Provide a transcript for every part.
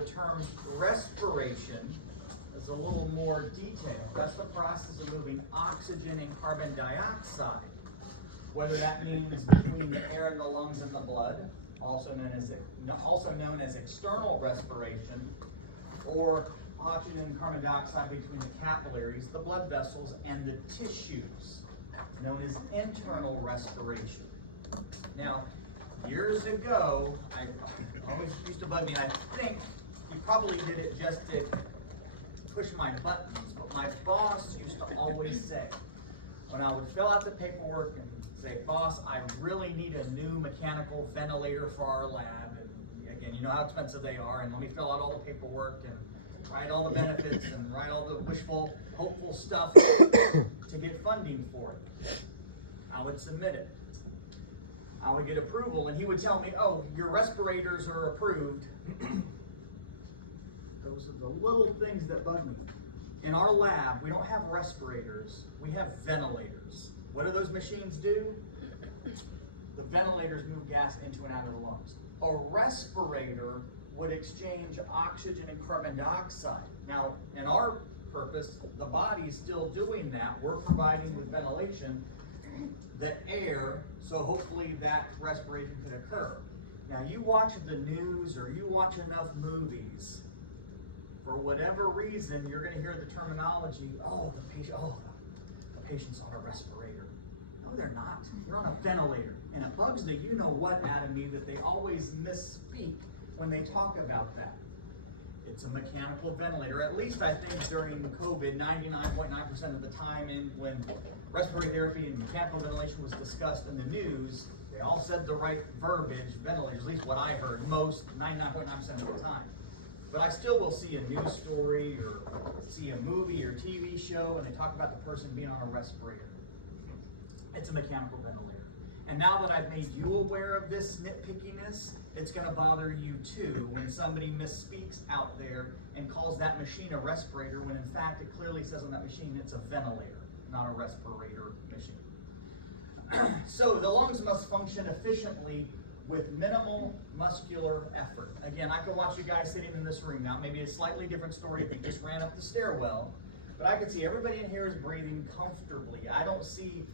the term respiration is a little more detailed. That's the process of moving oxygen and carbon dioxide, whether that means between the air in the lungs and the blood, also known as external respiration, or oxygen and carbon dioxide between the capillaries, the blood vessels, and the tissues, known as internal respiration. Now, years ago, I always used to bug me, I think he probably did it just to push my buttons, but my boss used to always say, when I would fill out the paperwork and say, boss, I really need a new mechanical ventilator for our lab, and again, you know how expensive they are, and let me fill out all the paperwork and write all the benefits and write all the wishful, hopeful stuff to get funding for it. I would submit it. I would get approval, and he would tell me, oh, your respirators are approved. Those are the little things that bug me. In our lab, we don't have respirators, we have ventilators. What do those machines do? The ventilators move gas into and out of the lungs. A respirator would exchange oxygen and carbon dioxide. Now, in our purpose, the body's still doing that. We're providing with ventilation the air, so hopefully that respiration could occur. Now, you watch the news or you watch enough movies, for whatever reason, you're going to hear the terminology, the patient's on a respirator. No, they're not. They're on a ventilator. And it bugs the you-know-what out of me that they always misspeak when they talk about that. It's a mechanical ventilator. At least I think during COVID, 99.9% of the time when respiratory therapy and mechanical ventilation was discussed in the news, they all said the right verbiage, ventilators, at least what I heard, most, 99.9% of the time. But I still will see a news story or see a movie or TV show and they talk about the person being on a respirator. It's a mechanical ventilator. And now that I've made you aware of this nitpickiness, it's going to bother you too when somebody misspeaks out there and calls that machine a respirator when in fact it clearly says on that machine it's a ventilator, not a respirator machine. So the lungs must function efficiently with minimal muscular effort. Again, I can watch you guys sitting in this room now. Maybe a slightly different story if you just ran up the stairwell, but I can see everybody in here is breathing comfortably. I don't see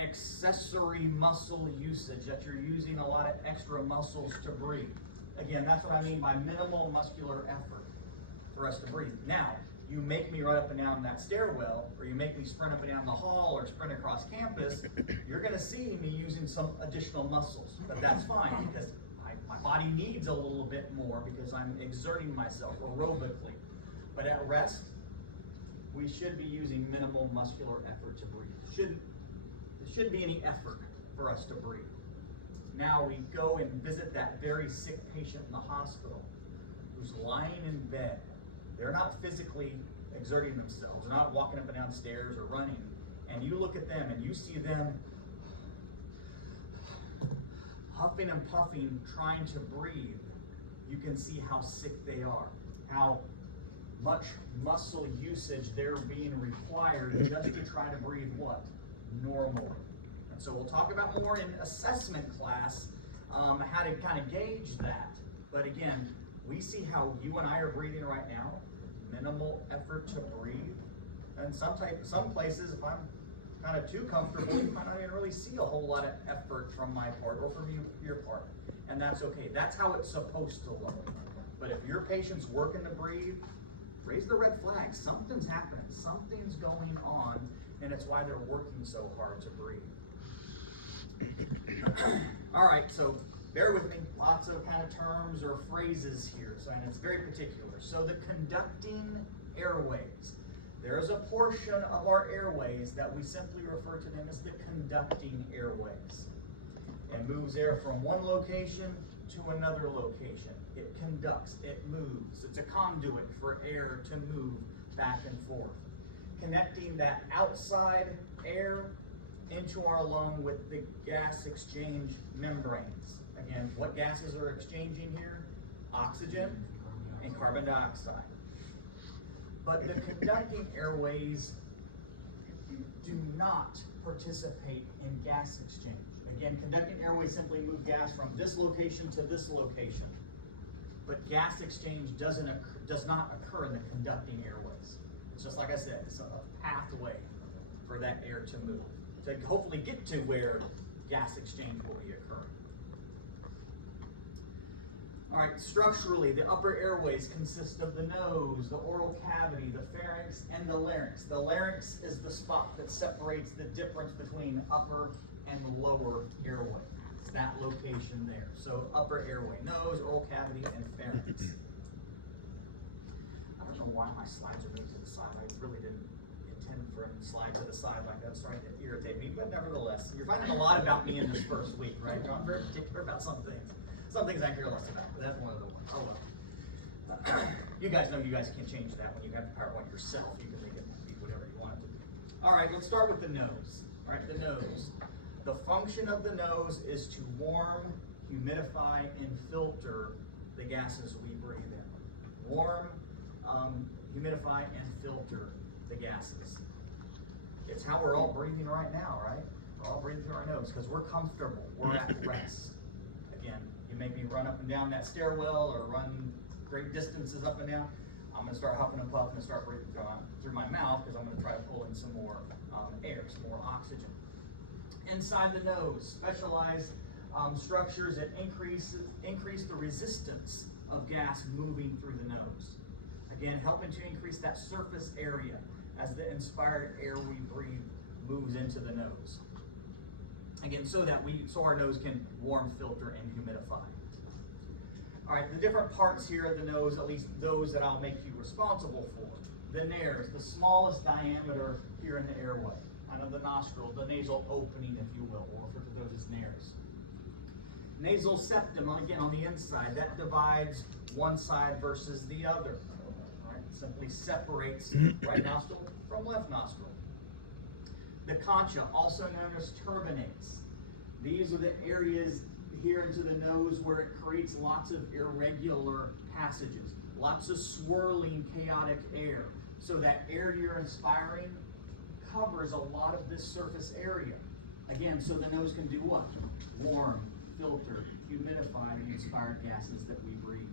accessory muscle usage, that you're using a lot of extra muscles to breathe. Again, that's what I mean by minimal muscular effort for us to breathe. Now, you make me run up and down that stairwell, or you make me sprint up and down the hall or sprint across campus, you're going to see me using some additional muscles. But that's fine because my body needs a little bit more because I'm exerting myself aerobically. But at rest, we should be using minimal muscular effort to breathe. There shouldn't be any effort for us to breathe. Now we go and visit that very sick patient in the hospital who's lying in bed. They're not physically exerting themselves. They're not walking up and down stairs or running. And you look at them and you see them huffing and puffing, trying to breathe. You can see how sick they are, how much muscle usage they're being required just to try to breathe what? Normal. And so we'll talk about more in assessment class how to kind of gauge that. But again, we see how you and I are breathing right now, minimal effort to breathe. And some places, if I'm kind of too comfortable, you might not even really see a whole lot of effort from my part or from your part. And that's okay. That's how it's supposed to look. But if your patient's working to breathe, raise the red flag. Something's happening. Something's going on, and it's why they're working so hard to breathe. All right, so bear with me. Lots of kind of terms or phrases here, and it's very particular. So the conducting airways. There's a portion of our airways that we simply refer to them as the conducting airways. It moves air from one location to another location. It conducts, it moves. It's a conduit for air to move back and forth. Connecting that outside air into our lung with the gas exchange membranes. Again, what gases are exchanging here? Oxygen and carbon dioxide. But the conducting airways do not participate in gas exchange. Again, conducting airways simply move gas from this location to this location. but gas exchange does not occur in the conducting airways. It's just like I said, it's a pathway for that air to move, to hopefully get to where gas exchange will be occurring. All right, structurally, the upper airways consist of the nose, the oral cavity, the pharynx, and the larynx. The larynx is the spot that separates the difference between upper and lower airway. It's that location there. So upper airway, nose, oral cavity, and pharynx. I don't know why my slides are moved to the side. I really didn't intend for them to slide to the side like that. It's starting to irritate me, but nevertheless, you're finding a lot about me in this first week, right? I'm very particular about some things. Some things I care less about, but that's one of the ones. Oh well. You guys know you guys can't change that when you have the PowerPoint yourself. You can make it be whatever you want it to be. All right, let's start with the nose. All right, the nose. The function of the nose is to warm, humidify, and filter the gases we breathe in. Warm, humidify, and filter the gases. It's how we're all breathing right now, right? We're all breathing through our nose because we're comfortable. We're at rest. Again, you make me run up and down that stairwell or run great distances up and down. I'm going to start huffing and puffing and start breathing through my mouth because I'm going to try to pull in some more air, some more oxygen. Inside the nose, specialized structures that increase the resistance of gas moving through the nose. Again, helping to increase that surface area as the inspired air we breathe moves into the nose. Again, so our nose can warm, filter, and humidify. All right, the different parts here of the nose, at least those that I'll make you responsible for. The nares, the smallest diameter here in the airway. Kind of the nostril, the nasal opening, if you will. We'll refer to those as nares. Nasal septum, again, on the inside, that divides one side versus the other. All right, simply separates right nostril from left nostril. The concha, also known as turbinates. These are the areas here into the nose where it creates lots of irregular passages, lots of swirling, chaotic air. So that air you're inspiring covers a lot of this surface area. Again, so the nose can do what? Warm, filter, humidify the inspired gases that we breathe.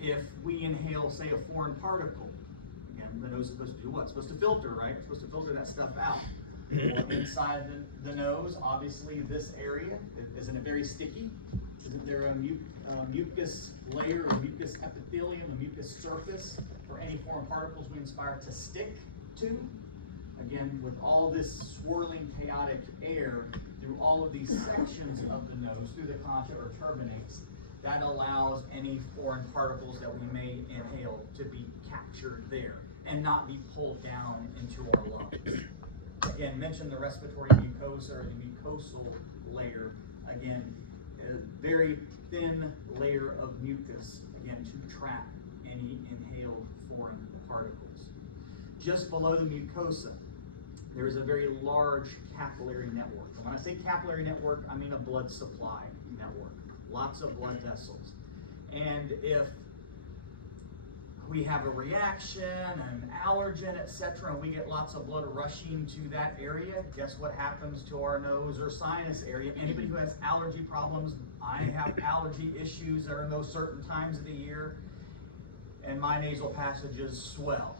If we inhale, say, a foreign particle, the nose is supposed to do what? It's supposed to filter, right? It's supposed to filter that stuff out. Well, inside the nose, obviously this area, isn't it very sticky? Isn't there a mucus layer, or mucus epithelium, a mucus surface for any foreign particles we inspire to stick to? Again, with all this swirling, chaotic air through all of these sections of the nose, through the concha or turbinates, that allows any foreign particles that we may inhale to be captured there and not be pulled down into our lungs. Again, mention the respiratory mucosa or the mucosal layer. Again, a very thin layer of mucus, again, to trap any inhaled foreign particles. Just below the mucosa, there is a very large capillary network. And when I say capillary network, I mean a blood supply network. Lots of blood vessels. And if we have a reaction, an allergen, etc., and we get lots of blood rushing to that area, guess what happens to our nose or sinus area? Anybody who has allergy problems, I have allergy issues. There are no certain times of the year, and my nasal passages swell.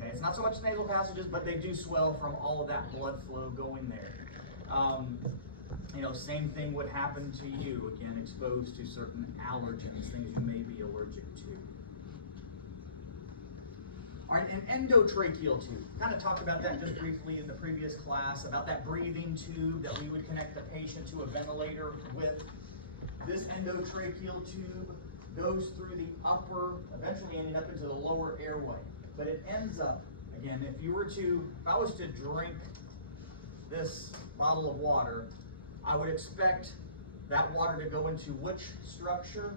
Okay, it's not so much nasal passages, but they do swell from all of that blood flow going there. Same thing would happen to you, again, exposed to certain allergens, things you may be allergic to. All right, an endotracheal tube. Kind of talked about that just briefly in the previous class, about that breathing tube that we would connect the patient to a ventilator with. This endotracheal tube goes through the upper, eventually ending up into the lower airway. But it ends up, again, if I was to drink this bottle of water, I would expect that water to go into which structure?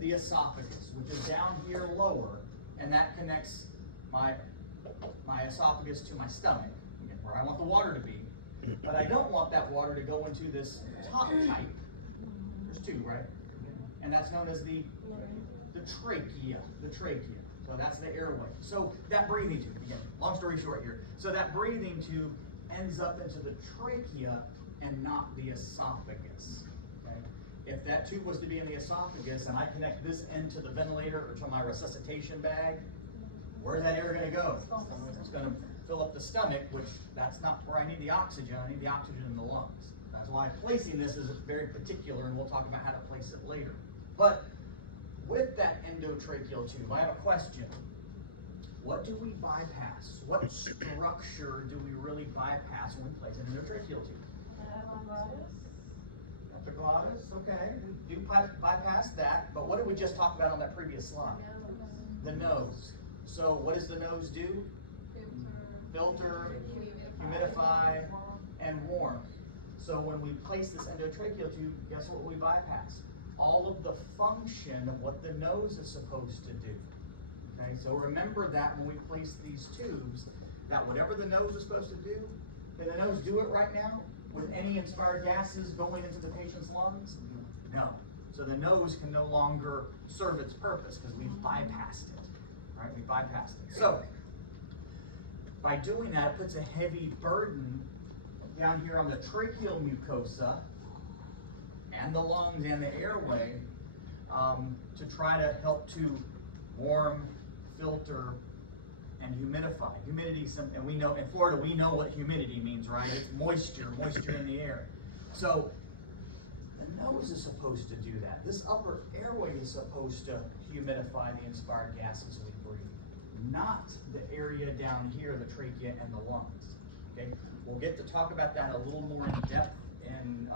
The esophagus, which is down here lower, and that connects my esophagus to my stomach, again, where I want the water to be. But I don't want that water to go into this top pipe. There's two, right? And that's known as the trachea. The trachea. So that's the airway. So that breathing tube, again, long story short here. So that breathing tube ends up into the trachea and not the esophagus. Okay? if that tube was to be in the esophagus and I connect this end to the ventilator or to my resuscitation bag, where's that air gonna go? It's gonna fill up the stomach, which that's not where I need the oxygen. I need the oxygen in the lungs. That's why placing this is very particular, and we'll talk about how to place it later. But with that endotracheal tube, I have a question. What do we bypass? What structure do we really bypass when we place an endotracheal tube? Epiglottis, okay. We do bypass that, but what did we just talk about on that previous slide? The nose. So what does the nose do? Filter, humidify, and warm. So when we place this endotracheal tube, guess what we bypass? All of the function of what the nose is supposed to do. Okay, so remember that when we place these tubes, that whatever the nose is supposed to do, can the nose do it right now with any inspired gases going into the patient's lungs? No. So the nose can no longer serve its purpose because we've bypassed it. Right? We bypassed it. So by doing that, it puts a heavy burden down here on the tracheal mucosa and the lungs and the airway to try to help to warm, filter, and humidify. Humidity, and we know in Florida, we know what humidity means, right? It's moisture in the air. So the nose is supposed to do that. This upper airway is supposed to humidify the inspired gases we breathe, not the area down here, the trachea and the lungs. Okay, we'll get to talk about that a little more in depth in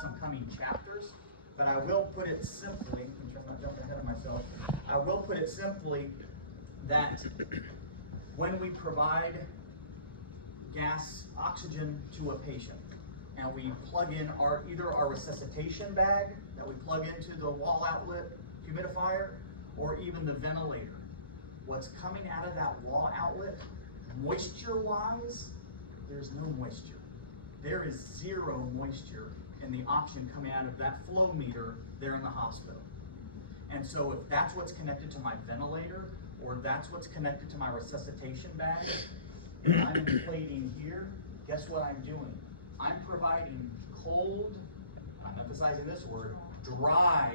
some coming chapters, but I will put it simply, I'm trying not to jump ahead of myself, I will put it simply that when we provide gas, oxygen to a patient, and we plug in either our resuscitation bag that we plug into the wall outlet humidifier, or even the ventilator, what's coming out of that wall outlet, moisture-wise, there's no moisture. There is zero moisture in the option coming out of that flow meter there in the hospital. And so if that's what's connected to my ventilator, or that's what's connected to my resuscitation bag, and I'm inflating here, guess what I'm doing? I'm providing cold, I'm emphasizing this word, dry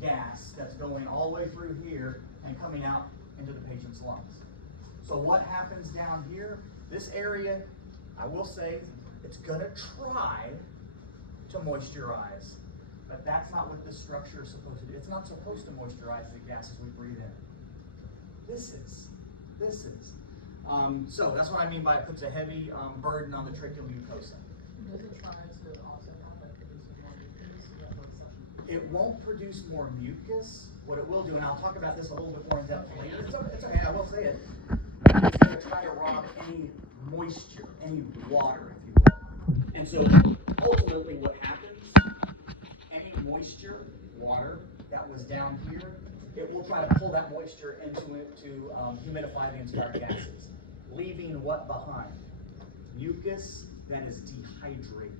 gas that's going all the way through here and coming out into the patient's lungs. So what happens down here? This area, I will say, it's gonna try to moisturize, but that's not what this structure is supposed to do. It's not supposed to moisturize the gases we breathe in. This is. So that's what I mean by it puts a heavy burden on the tracheal mucosa. Does it try to also help by producing more mucus? It won't produce more mucus. What it will do, and I'll talk about this a little bit more in depth later. It's okay, I will say it. It's going to try to rob any moisture, any water, if you will. And so ultimately what happens, any moisture, water that was down here, it will try to pull that moisture into it to humidify the inspired gases, leaving what behind? Mucus that is dehydrated,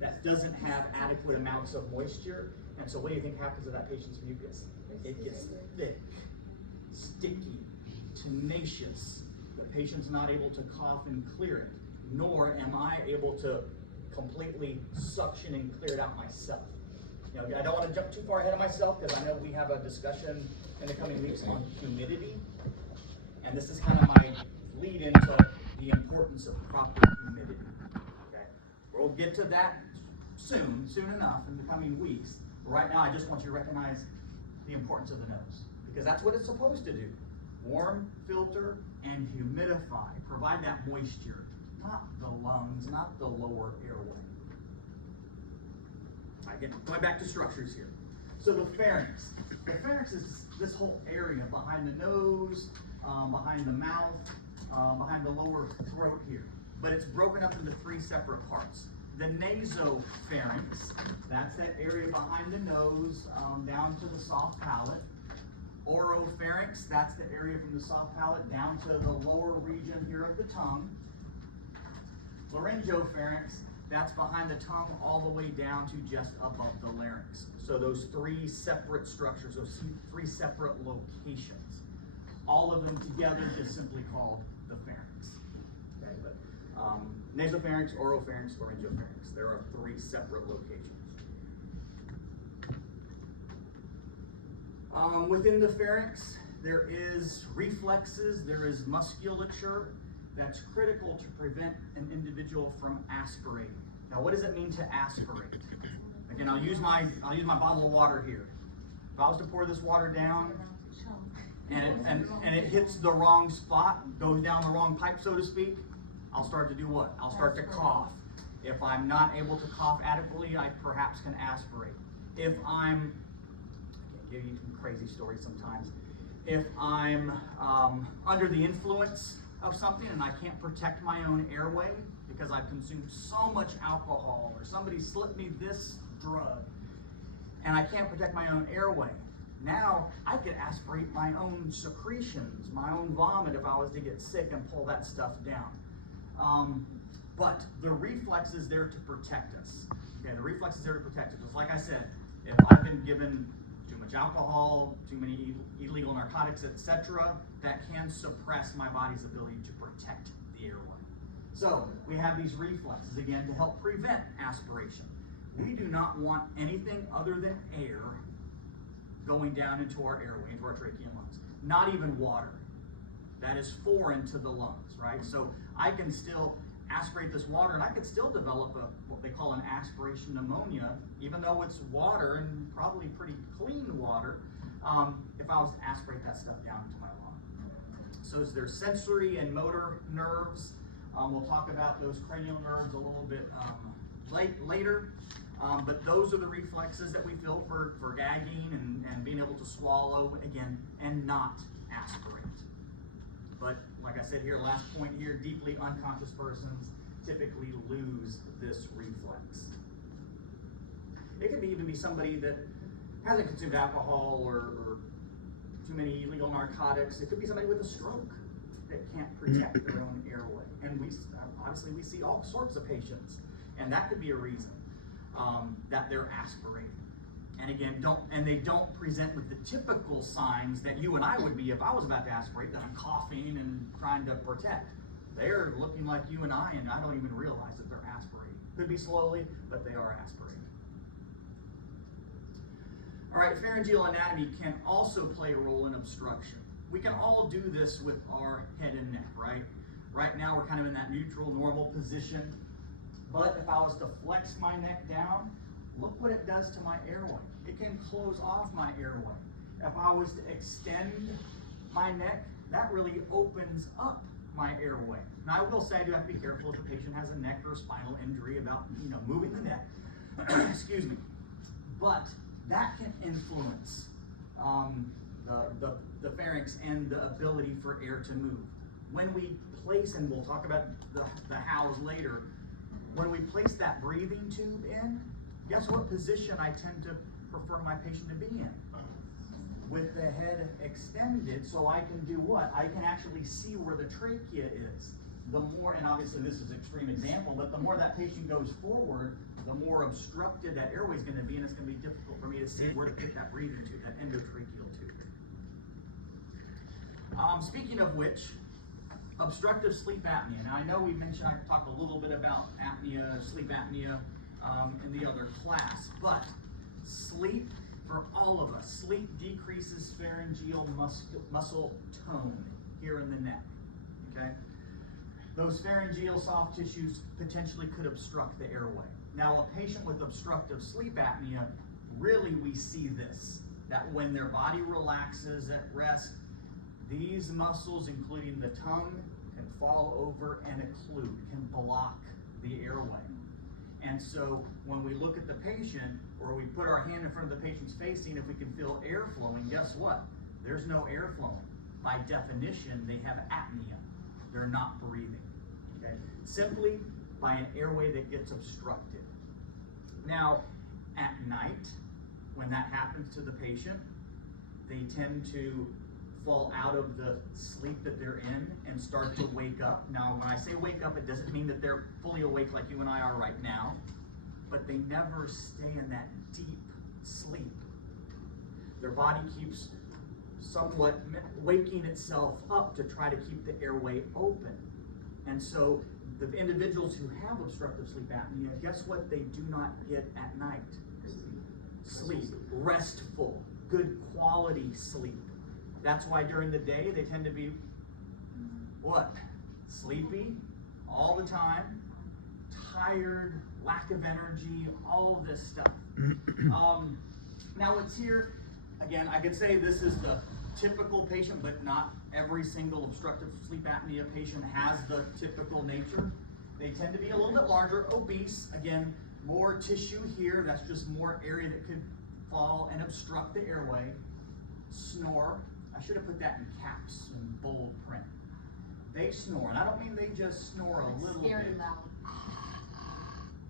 that doesn't have adequate amounts of moisture. And so what do you think happens to that patient's mucus? It gets thick, sticky, tenacious. The patient's not able to cough and clear it, nor am I able to completely suction and clear it out myself. You know, I don't want to jump too far ahead of myself because I know we have a discussion in the coming weeks on humidity, and this is kind of my lead into the importance of proper humidity. Okay, we'll get to that soon enough in the coming weeks. But right now, I just want you to recognize the importance of the nose, because that's what it's supposed to do: warm, filter, and humidify. Provide that moisture, not the lungs, not the lower airway. Again, going back to structures here. So the pharynx. The pharynx is this whole area behind the nose, behind the mouth, behind the lower throat here. But it's broken up into three separate parts. The nasopharynx, that's that area behind the nose, down to the soft palate. Oropharynx, that's the area from the soft palate down to the lower region here of the tongue. Laryngopharynx, that's behind the tongue all the way down to just above the larynx. So those three separate structures, those three separate locations, all of them together just simply called the pharynx. Okay, but nasopharynx, oropharynx, laryngopharynx, there are three separate locations. Within the pharynx, there is reflexes, there is musculature that's critical to prevent an individual from aspirating. Now, what does it mean to aspirate? Again, I'll use my bottle of water here. If I was to pour this water down and it hits the wrong spot, goes down the wrong pipe, so to speak, I'll start to do what? I'll start to cough. If I'm not able to cough adequately, I perhaps can aspirate. If I give you some crazy stories sometimes. If I'm under the influence of something and I can't protect my own airway because I've consumed so much alcohol or somebody slipped me this drug and I can't protect my own airway, now I could aspirate my own secretions, my own vomit if I was to get sick and pull that stuff down. But the reflex is there to protect us. Okay, the reflex is there to protect us. Just like I said, if I've been given too much alcohol, too many illegal narcotics, etc., that can suppress my body's ability to protect the airway. So we have these reflexes again to help prevent aspiration. We do not want anything other than air going down into our airway, into our trachea and lungs. Not even water. That is foreign to the lungs, right? So I can still aspirate this water and I could still develop what they call an aspiration pneumonia, even though it's water and probably pretty clean water, if I was to aspirate that stuff down into my lung. So there's sensory and motor nerves. We'll talk about those cranial nerves a little bit later. But those are the reflexes that we feel for gagging and being able to swallow, again, and not aspirate. But like I said here, last point here, deeply unconscious persons typically lose this reflex. It could even be somebody that hasn't consumed alcohol or too many illegal narcotics. It could be somebody with a stroke that can't protect their own airway. And obviously we see all sorts of patients, and that could be a reason that they're aspirating. And again, they don't present with the typical signs that you and I would be if I was about to aspirate, that I'm coughing and trying to protect. They're looking like you and I don't even realize that they're aspirating. Could be slowly, but they are aspirating. All right, pharyngeal anatomy can also play a role in obstruction. We can all do this with our head and neck, right? Right now we're kind of in that neutral, normal position. But if I was to flex my neck down, look what it does to my airway. It can close off my airway. If I was to extend my neck, that really opens up my airway. Now I will say I do have to be careful if a patient has a neck or spinal injury about moving the neck. Excuse me. But that can influence the pharynx and the ability for air to move. When we place, and we'll talk about the hows later, when we place that breathing tube in, guess what position I tend to prefer my patient to be in? With the head extended, so I can do what? I can actually see where the trachea is. The more, and obviously this is an extreme example, but the more that patient goes forward, the more obstructed that airway is going to be, and it's going to be difficult for me to see where to put that breathing tube, that endotracheal tube. Speaking of which, obstructive sleep apnea. Now I know I talked a little bit about apnea, sleep apnea in the other class, but sleep, for all of us, sleep decreases pharyngeal muscle tone here in the neck, okay? Those pharyngeal soft tissues potentially could obstruct the airway. Now a patient with obstructive sleep apnea, really we see this, that when their body relaxes at rest, these muscles, including the tongue, can fall over and occlude, can block the airway. And so when we look at the patient, or we put our hand in front of the patient's face, seeing if we can feel air flowing, guess what? There's no air flowing. By definition, they have apnea. They're not breathing, okay? Simply by an airway that gets obstructed. Now, at night, when that happens to the patient, they tend to fall out of the sleep that they're in and start to wake up. Now, when I say wake up, it doesn't mean that they're fully awake like you and I are right now, but they never stay in that deep sleep. Their body keeps somewhat waking itself up to try to keep the airway open. And so the individuals who have obstructive sleep apnea, guess what they do not get at night? Sleep. Restful, good quality sleep. That's why during the day they tend to be, what? Sleepy all the time, tired, lack of energy, all of this stuff. Now what's here, again, I could say this is the typical patient, but not every single obstructive sleep apnea patient has the typical nature. They tend to be a little bit larger, obese, again, more tissue here, that's just more area that could fall and obstruct the airway. Snore, I should have put that in caps in bold print. They snore, and I don't mean they just snore a little Scary bit. loud.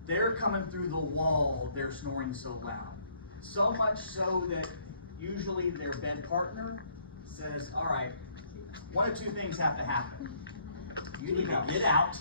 They're coming through the wall, they're snoring so loud. So much so that usually their bed partner says, all right, one of two things have to happen. You need to get out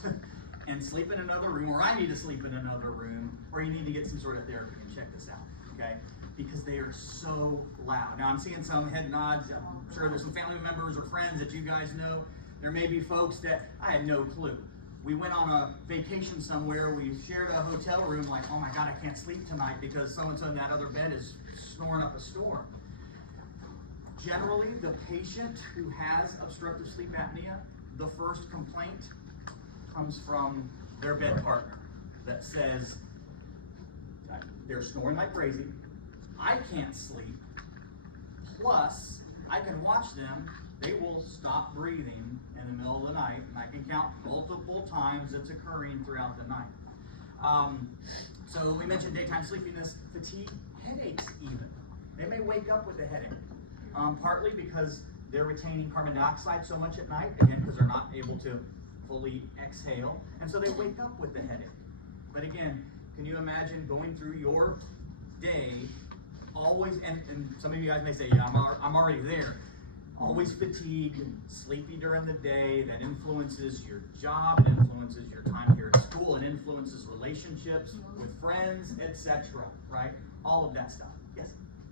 and sleep in another room, or I need to sleep in another room, or you need to get some sort of therapy. And check this out, okay? Because they are so loud. Now I'm seeing some head nods. I'm sure there's some family members or friends that you guys know. There may be folks that I had no clue. We went on a vacation somewhere, we shared a hotel room, like, oh my God, I can't sleep tonight because so-and-so in that other bed is snoring up a storm. Generally, the patient who has obstructive sleep apnea, the first complaint comes from their bed partner that says, they're snoring like crazy, I can't sleep, plus I can watch them, they will stop breathing in the middle of the night, and I can count multiple times it's occurring throughout the night. So we mentioned daytime sleepiness, fatigue, headaches even. They may wake up with a headache, partly because they're retaining carbon dioxide so much at night, again, because they're not able to fully exhale, and so they wake up with a headache. But again, can you imagine going through your day, always, and some of you guys may say, yeah, I'm already there. Always fatigued, sleepy during the day, that influences your job, it influences your time here at school, it influences relationships with friends, etc., right? All of that stuff. Yes?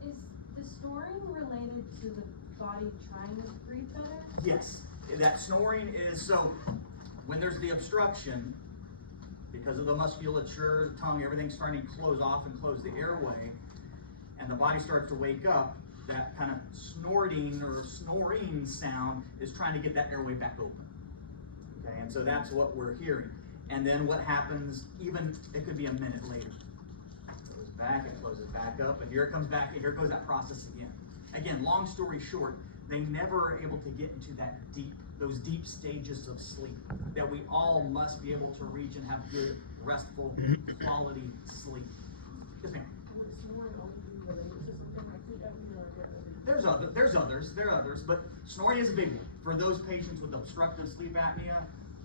Is the snoring related to the body trying to breathe better? Yes. That snoring is, so when there's the obstruction, because of the musculature, the tongue, everything's starting to close off and close the airway, and the body starts to wake up, that kind of snorting or snoring sound is trying to get that airway back open. Okay, and so that's what we're hearing. And then what happens, even it could be a minute later. It goes back, it closes back up, and here it comes back, and here goes that process again. Again, long story short, they never are able to get into that those deep stages of sleep that we all must be able to reach and have good, restful, quality sleep. Yes, ma'am. There are others, but snoring is a big one. For those patients with obstructive sleep apnea,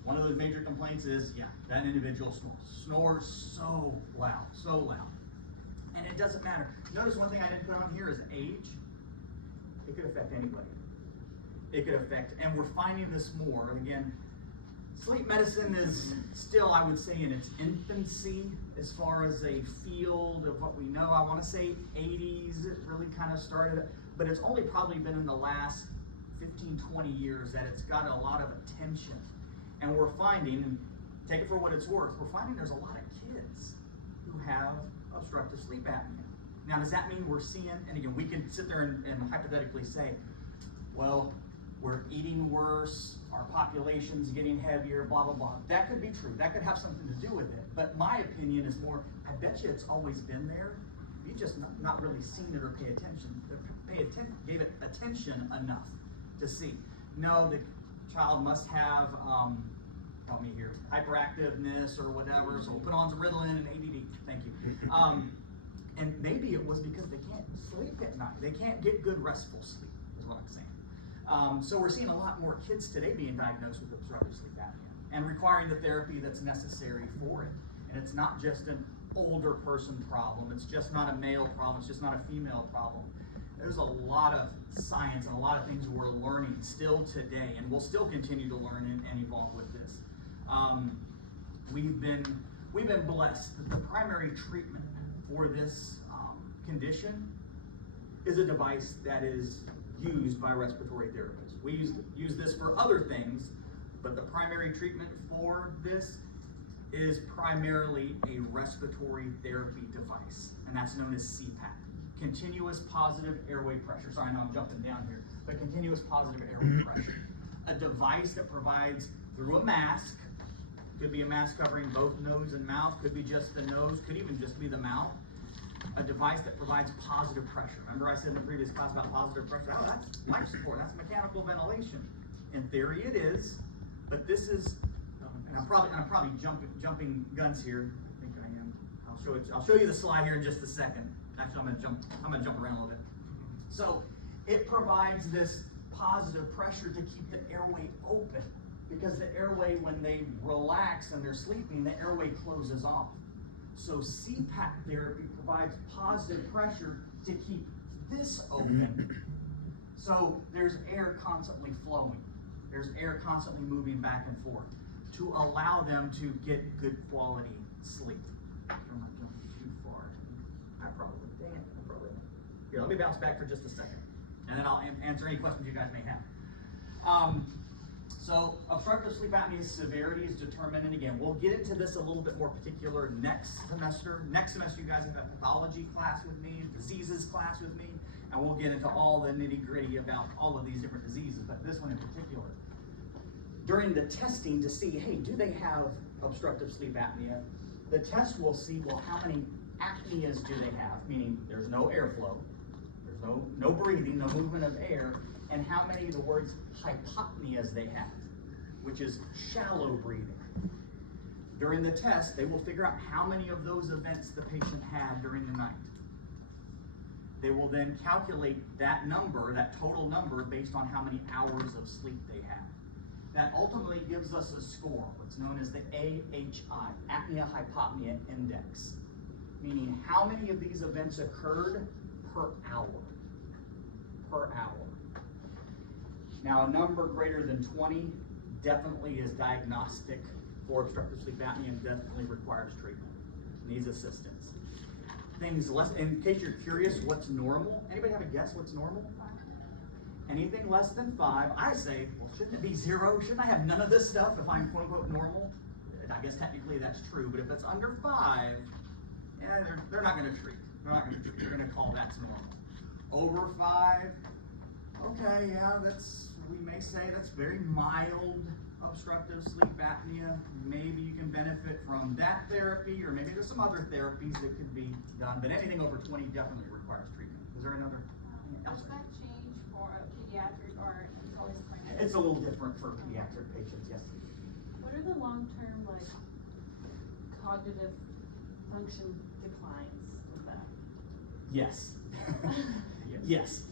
one of those major complaints is, yeah, that individual snores so loud. And it doesn't matter. Notice one thing I didn't put on here is age. It could affect anybody. It could affect, and we're finding this more. Again, sleep medicine is still, I would say, in its infancy as far as a field of what we know. I want to say 80s, it really kind of started, but it's only probably been in the last 15, 20 years that it's got a lot of attention. And we're finding, and take it for what it's worth, we're finding there's a lot of kids who have obstructive sleep apnea. Now, does that mean we're seeing, and again, we can sit there and hypothetically say, well, we're eating worse, our population's getting heavier, blah, blah, blah. That could be true. That could have something to do with it. But my opinion is more, I bet you it's always been there. You just not really seen it or gave it attention enough to see. No, the child must have, help me here, hyperactiveness or whatever, so we'll put on some Ritalin and ADD. Thank you. And maybe it was because they can't sleep at night. They can't get good restful sleep, is what I'm saying. So we're seeing a lot more kids today being diagnosed with obstructive sleep apnea and requiring the therapy that's necessary for it. And it's not just an older person problem. It's just not a male problem. It's just not a female problem. There's a lot of science and a lot of things we're learning still today, and we'll still continue to learn and evolve with this. We've been blessed that the primary treatment for this condition is a device that is used by respiratory therapists. We use this for other things, but the primary treatment for this is primarily a respiratory therapy device, and that's known as CPAP. continuous positive airway pressure. Sorry, I know I'm jumping down here, but continuous positive airway pressure. A device that provides through a mask, could be a mask covering both nose and mouth, could be just the nose, could even just be the mouth. A device that provides positive pressure. Remember I said in the previous class about positive pressure? Oh, that's life support, that's mechanical ventilation. In theory it is, but this is, and I'm probably jumping guns here. I think I am. I'll show you the slide here in just a second. Actually, I'm gonna jump around a little bit. So it provides this positive pressure to keep the airway open, because the airway, when they relax and they're sleeping, the airway closes off. So CPAP therapy provides positive pressure to keep this open. So there's air constantly flowing. There's air constantly moving back and forth to allow them to get good quality sleep. I'm not jumping too far. Here, let me bounce back for just a second, and then I'll answer any questions you guys may have. So obstructive sleep apnea's severity is determined, and again, we'll get into this a little bit more particular next semester. Next semester, you guys have a pathology class with me, diseases class with me, and we'll get into all the nitty-gritty about all of these different diseases, but this one in particular. During the testing to see, hey, do they have obstructive sleep apnea? The test will see, well, how many apneas do they have, meaning there's no airflow, there's no breathing, no movement of air, and how many of the words hypopneas they have, which is shallow breathing. During the test, they will figure out how many of those events the patient had during the night. They will then calculate that number, that total number, based on how many hours of sleep they had. That ultimately gives us a score, what's known as the AHI, apnea-hypopnea index, meaning how many of these events occurred per hour. Per hour. Now, a number greater than 20 definitely is diagnostic for obstructive sleep apnea and definitely requires treatment, needs assistance. Things less, in case you're curious, what's normal? Anybody have a guess what's normal? Anything less than 5, I say, well, shouldn't it be 0? Shouldn't I have none of this stuff if I'm quote unquote normal? I guess technically that's true, but if it's under 5, yeah, they're not gonna treat. They're not gonna treat, they're gonna call that's normal. Over 5, okay, yeah, we may say that's very mild obstructive sleep apnea. Maybe you can benefit from that therapy, or maybe there's some other therapies that could be done, but anything over 20 definitely requires treatment. Is there another? Does that change for a pediatric or it's always primary? It's a little different for pediatric patients, yes. What are the long-term, like, cognitive function declines with that? Yes. Yes.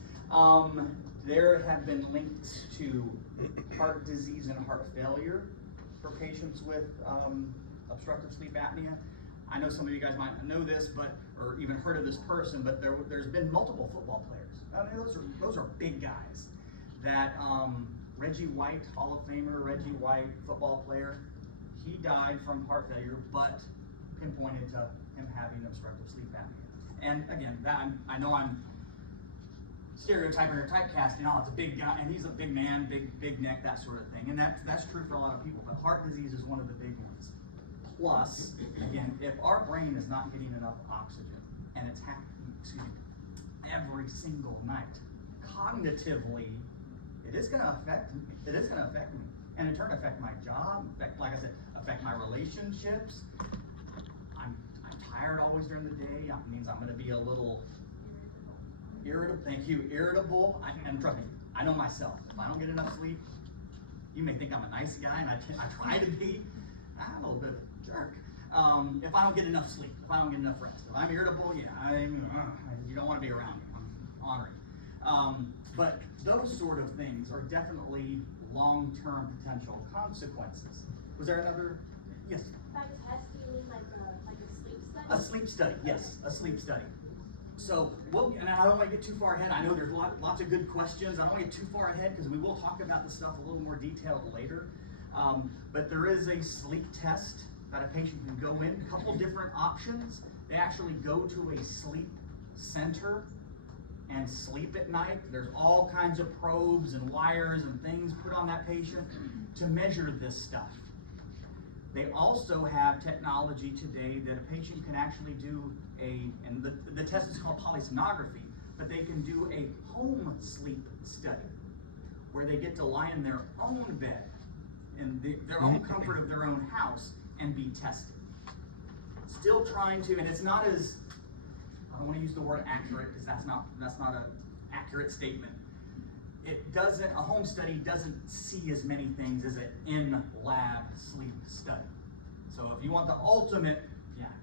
There have been links to heart disease and heart failure for patients with obstructive sleep apnea. I know some of you guys might not know this, or even heard of this person, but there's been multiple football players. I mean, those are big guys. That Reggie White, Hall of Famer, Reggie White, football player, he died from heart failure, but pinpointed to him having obstructive sleep apnea. And again, I know I'm stereotyping or typecasting, oh, it's a big guy, and he's a big man, big neck, that sort of thing. And that's true for a lot of people, but heart disease is one of the big ones. Plus, again, if our brain is not getting enough oxygen, and it's happening, every single night, cognitively, it is gonna affect me, and in turn affect my job, like I said, affect my relationships. I'm tired always during the day. That means I'm gonna be a little irritable. Thank you, irritable. And trust me, I know myself. If I don't get enough sleep, you may think I'm a nice guy, and I try to be. I'm a little bit of a jerk. If I don't get enough sleep, if I don't get enough rest, if I'm irritable, yeah, you don't want to be around me. I'm honoring. But those sort of things are definitely long-term potential consequences. Was there another? Yes. By test, do you mean like a sleep study? A sleep study, yes, a sleep study. So, and I don't want to get too far ahead. I know there's lots of good questions. I don't want to get too far ahead because we will talk about this stuff a little more detailed later. But there is a sleep test that a patient can go in, a couple different options. They actually go to a sleep center and sleep at night. There's all kinds of probes and wires and things put on that patient to measure this stuff. They also have technology today that a patient can actually do and the test is called polysomnography, but they can do a home sleep study where they get to lie in their own bed in their own comfort of their own house and be tested. Still trying to, and it's not as, I don't want to use the word accurate because that's not an accurate statement. A home study doesn't see as many things as an in-lab sleep study. So if you want the ultimate,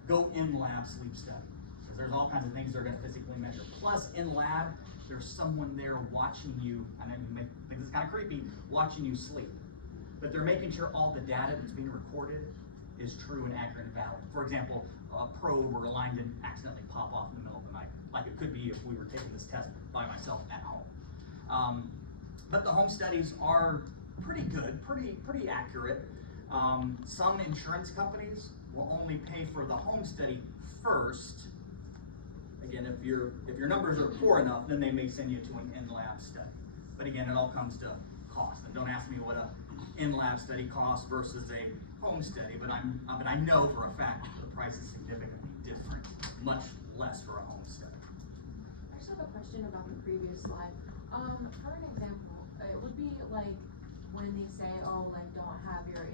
go in-lab sleep study. Because there's all kinds of things they're going to physically measure. Plus, in-lab, there's someone there watching you, I know you may think this is kind of creepy, watching you sleep. But they're making sure all the data that's being recorded is true and accurate and valid. For example, a probe or a line didn't accidentally pop off in the middle of the night, like it could be if we were taking this test by myself at home. But the home studies are pretty good, pretty accurate. Some insurance companies will only pay for the home study first. Again, if your numbers are poor enough, then they may send you to an in-lab study. But again, it all comes to cost. And don't ask me what a in-lab study costs versus a home study, but I know for a fact the price is significantly different, much less for a home study. I just have a question about the previous slide. For an example, it would be like when they say, oh, like don't have your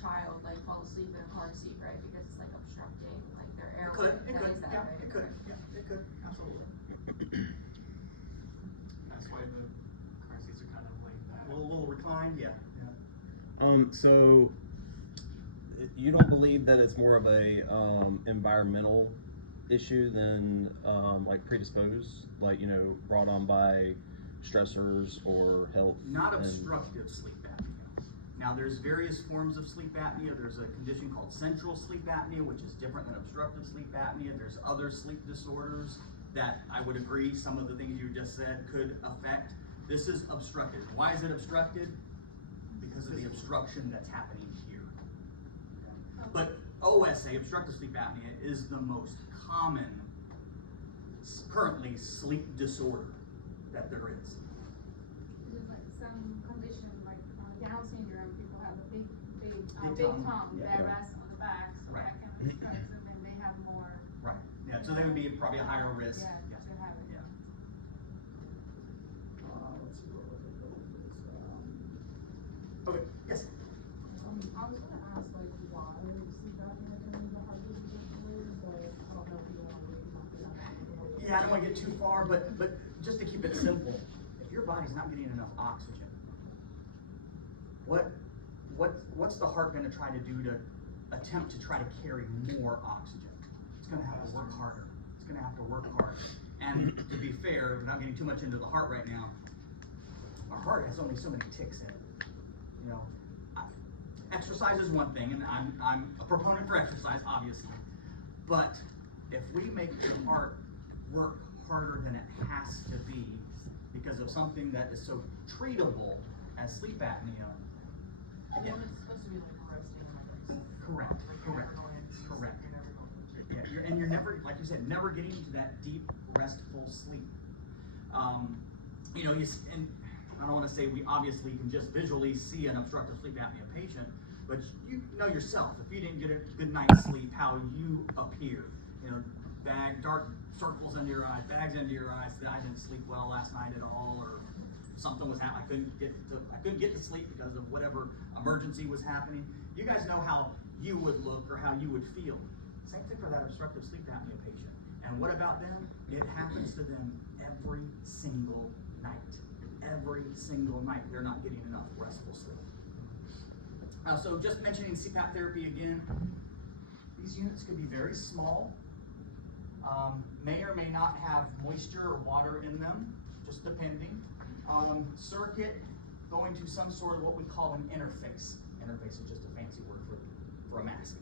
child like fall asleep in a car seat, right? Because it's like obstructing like their airway. It could, Right? it could, absolutely. That's why the car seats are kind of like that. A little reclined, yeah. So you don't believe that it's more of a environmental issue than like predisposed, like brought on by stressors or health? Not obstructive sleep apnea. Now there's various forms of sleep apnea. There's a condition called central sleep apnea, which is different than obstructive sleep apnea. There's other sleep disorders that I would agree some of the things you just said could affect. This is obstructed. Why is it obstructed? Because of the obstruction that's happening here. But OSA, obstructive sleep apnea, is the most common currently sleep disorder that there is. There's like some condition like Down syndrome, people have a big Big tongue, yeah. that rests on the back, so Right. that can obstruct, so then they have more, Right. Yeah, so they would be probably a higher risk. yeah, Yeah. to have it. Yeah. Let's see what we're looking at this. Okay, yes. I was gonna ask like why sleep apnea can be the hardest to get through, but I don't know if you want to read about that. Yeah, I don't want to get too far, but just to keep it simple, if your body's not getting enough oxygen, what's the heart going to try to do to attempt to try to carry more oxygen? It's going to have to work harder. It's going to have to work harder. And to be fair, without getting too much into the heart right now, our heart has only so many ticks in it. Exercise is one thing, and I'm a proponent for exercise, obviously. But if we make the heart work harder than it has to be because of something that is so treatable as sleep apnea, again, It's supposed to be like resting, like correct. Yeah, you're never, like you said, never getting into that deep, restful sleep. And I don't want to say we obviously can just visually see an obstructive sleep apnea patient, but you know yourself, if you didn't get a good night's sleep, how you appear. Dark circles under your eyes, bags under your eyes, that I didn't sleep well last night at all, or something was happening, I couldn't get to sleep because of whatever emergency was happening. You guys know how you would look or how you would feel. Same thing for that obstructive sleep apnea patient. And what about them? It happens to them every single night. Every single night, they're not getting enough restful sleep. So just mentioning CPAP therapy again, these units could be very small, may or may not have moisture or water in them, just depending. Circuit, going to some sort of what we call an interface. Interface is just a fancy word for a mask.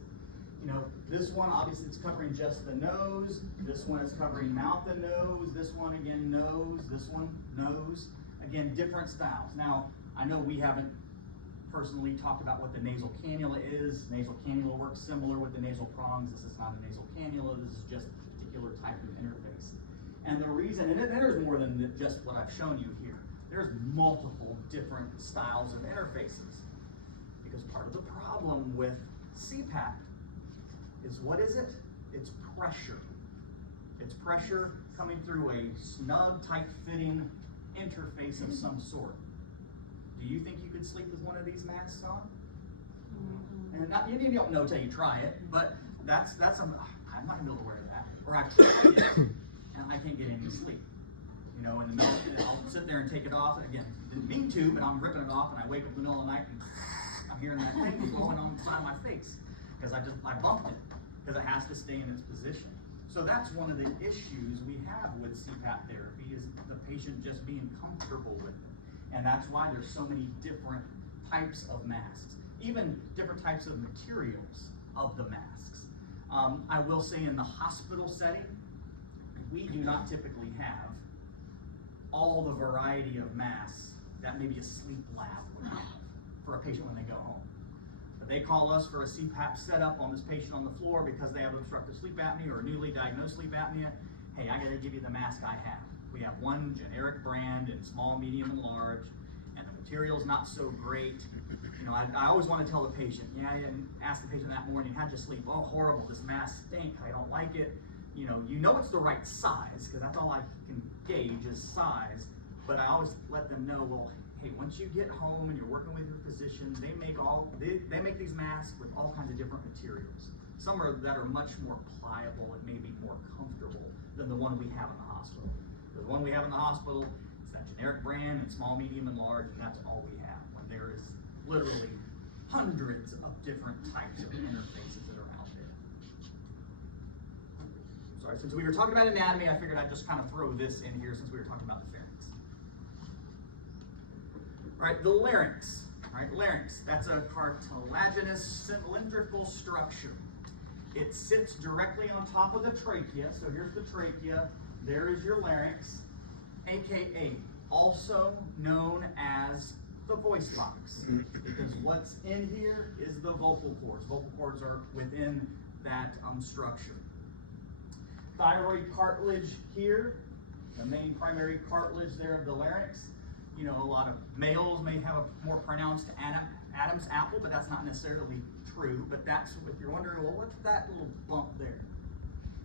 This one, obviously it's covering just the nose. This one is covering mouth and nose. This one, again, nose. This one, nose. Again, different styles. Now, I know we haven't personally talked about what the nasal cannula is. Nasal cannula works similar with the nasal prongs. This is not a nasal cannula. This is just a particular type of interface. And the reason, and there's more than just what I've shown you here. There's multiple different styles of interfaces. because part of the problem with CPAP is, what is it? It's pressure. It's pressure coming through a snug, tight-fitting interface of some sort. Do you think you could sleep with one of these masks on? And not, you don't know till you try it, but I'm not gonna be able to wear that. Or I tried it, and I can't get any sleep. You know, in the middle, I'll sit there and take it off, and again, didn't mean to, but I'm ripping it off, and I wake up in the middle of the night, and I'm hearing that thing blowing on the side of my face, because I bumped it, because it has to stay in its position. So that's one of the issues we have with CPAP therapy, is the patient just being comfortable with it. And that's why there's so many different types of masks, even different types of materials of the masks. I will say in the hospital setting, we do not typically have all the variety of masks that maybe a sleep lab would have for a patient when they go home. But they call us for a CPAP setup on this patient on the floor because they have obstructive sleep apnea or newly diagnosed sleep apnea. Hey, I gotta give you the mask I have. We have one generic brand in small, medium, and large, and the material's not so great. You know, I always want to tell the patient, yeah, and ask the patient that morning, how'd you sleep? Oh, horrible, this mask stinks, I don't like it. You know it's the right size, because that's all I can gauge is size, but I always let them know, well, hey, once you get home and you're working with your physician, they make these masks with all kinds of different materials. Some that are much more pliable and maybe more comfortable than the one we have in the hospital. The one we have in the hospital is that generic brand in small, medium, and large, and that's all we have. When there is literally hundreds of different types of interfaces that are out there. Sorry, since we were talking about anatomy, I figured I'd just kind of throw this in here since we were talking about the pharynx. All right, the larynx. Right, larynx, that's a cartilaginous cylindrical structure. It sits directly on top of the trachea. So here's the trachea, there is your larynx, AKA also known as the voice box, because what's in here is the vocal cords. Vocal cords are within that structure. Thyroid cartilage here, the main primary cartilage there of the larynx. You know, a lot of males may have a more pronounced Adam's apple, but that's not necessarily true. But that's, if you're wondering, well, what's that little bump there?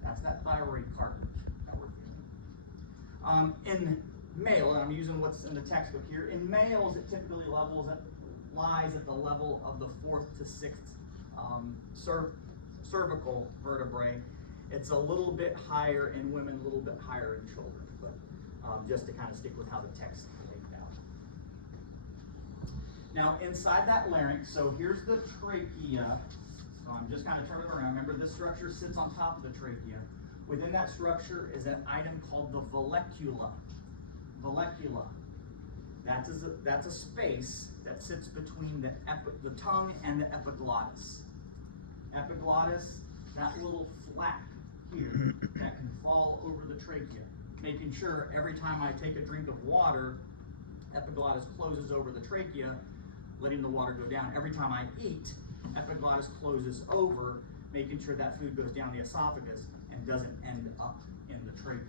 That's that thyroid cartilage that we're feeling. In male, and I'm using what's in the textbook here, in males it typically lies at the level of the 4th to 6th cervical vertebrae. It's a little bit higher in women, a little bit higher in children, but just to kind of stick with how the text laid out. Now inside that larynx, so here's the trachea. So I'm just kind of turning around. Remember, this structure sits on top of the trachea. Within that structure is an item called the vallecula. Vallecula. That's a space that sits between the tongue and the epiglottis. Epiglottis, that little flap here that can fall over the trachea, making sure every time I take a drink of water, epiglottis closes over the trachea, letting the water go down. Every time I eat, epiglottis closes over, making sure that food goes down the esophagus and doesn't end up in the trachea.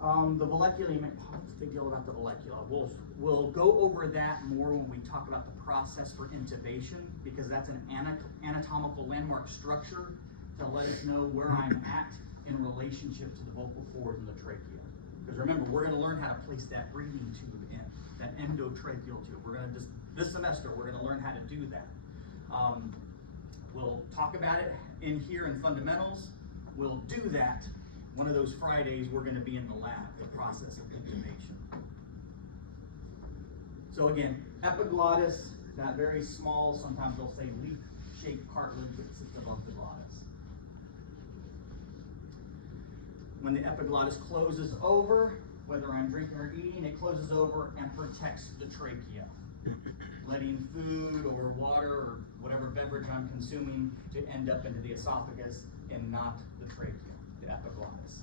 The vallecula, what's the big deal about the vallecula? We'll go over that more when we talk about the process for intubation, because that's an anatomical landmark structure to let us know where I'm at in relationship to the vocal cords and the trachea. Because remember, we're going to learn how to place that breathing tube in, that endotracheal tube. We're going to this semester, we're going to learn how to do that. We'll talk about it in here in fundamentals. We'll do that. One of those Fridays, we're going to be in the lab, the process of intubation. So again, epiglottis, that very small, sometimes they'll say leaf-shaped cartilage that sits above the glottis. When the epiglottis closes over, whether I'm drinking or eating, it closes over and protects the trachea, letting food or water or whatever beverage I'm consuming to end up into the esophagus and not the trachea, the epiglottis.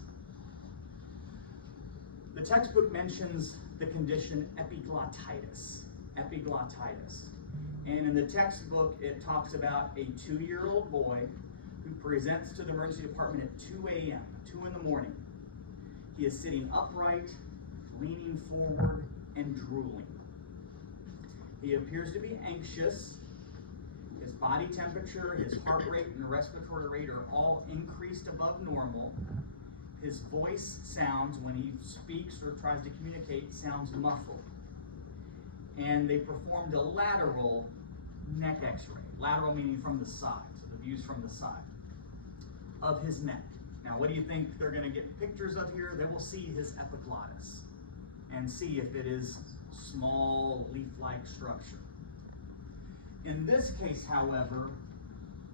The textbook mentions the condition epiglottitis. Epiglottitis. And in the textbook, it talks about a 2-year-old boy who presents to the emergency department at 2 a.m., 2 in the morning. He is sitting upright, leaning forward, and drooling. He appears to be anxious. His body temperature, his heart rate, and respiratory rate are all increased above normal. His voice sounds, when he speaks or tries to communicate, sounds muffled. And they performed a lateral neck x-ray. Lateral meaning from the side, so the views from the side of his neck. Now, what do you think they're going to get pictures of here? They will see his epiglottis and see if it is small leaf-like structure. In this case, however,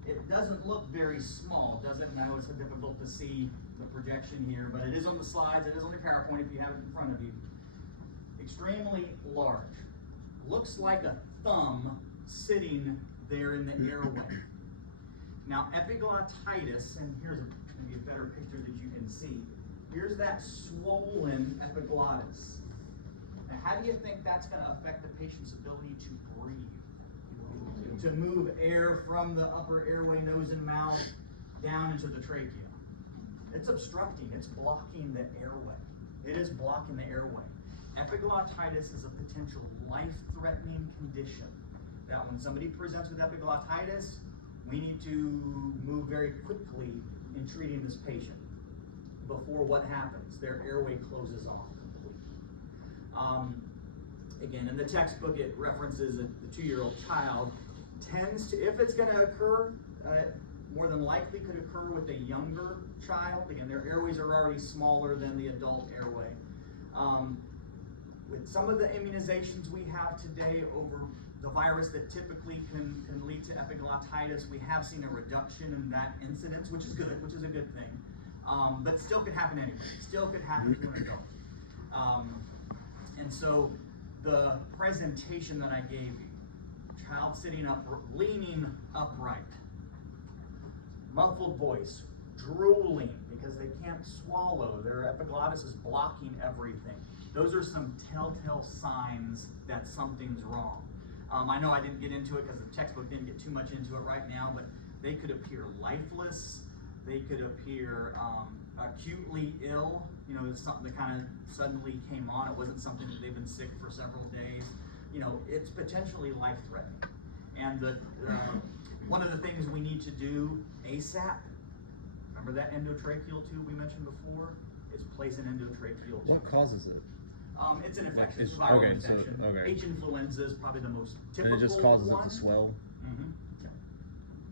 it doesn't look very small, does it? I know it's difficult to see the projection here, but it is on the slides, it is on the PowerPoint if you have it in front of you. Extremely large. Looks like a thumb sitting there in the airway. Now, epiglottitis, and here's maybe a better picture that you can see. Here's that swollen epiglottis. Now, how do you think that's going to affect the patient's ability to breathe? To move air from the upper airway, nose and mouth, down into the trachea. It's obstructing, it's blocking the airway. It is blocking the airway. Epiglottitis is a potential life-threatening condition that when somebody presents with epiglottitis, we need to move very quickly in treating this patient before what happens? Their airway closes off completely. Again, in the textbook, it references the 2-year-old child tends to, if it's going to occur, more than likely could occur with a younger child. Again, their airways are already smaller than the adult airway. With some of the immunizations we have today over the virus that typically can lead to epiglottitis, we have seen a reduction in that incidence, which is good, which is a good thing. But still could happen anyway. Still could happen to an adult. And so the presentation that I gave you, child sitting up, leaning upright, muffled voice, drooling because they can't swallow, their epiglottis is blocking everything. Those are some telltale signs that something's wrong. I know I didn't get into it because the textbook didn't get too much into it right now, but they could appear lifeless. They could appear acutely ill. You know, it's something that kind of suddenly came on. It wasn't something that they've been sick for several days. You know, it's potentially life-threatening. And one of the things we need to do ASAP, remember that endotracheal tube we mentioned before? Is place an endotracheal tube. What causes it? It's an infection. It's- It's a viral okay, so- infection. okay. H. influenza is probably the most And typical it just causes one. it to swell? Mm-hmm.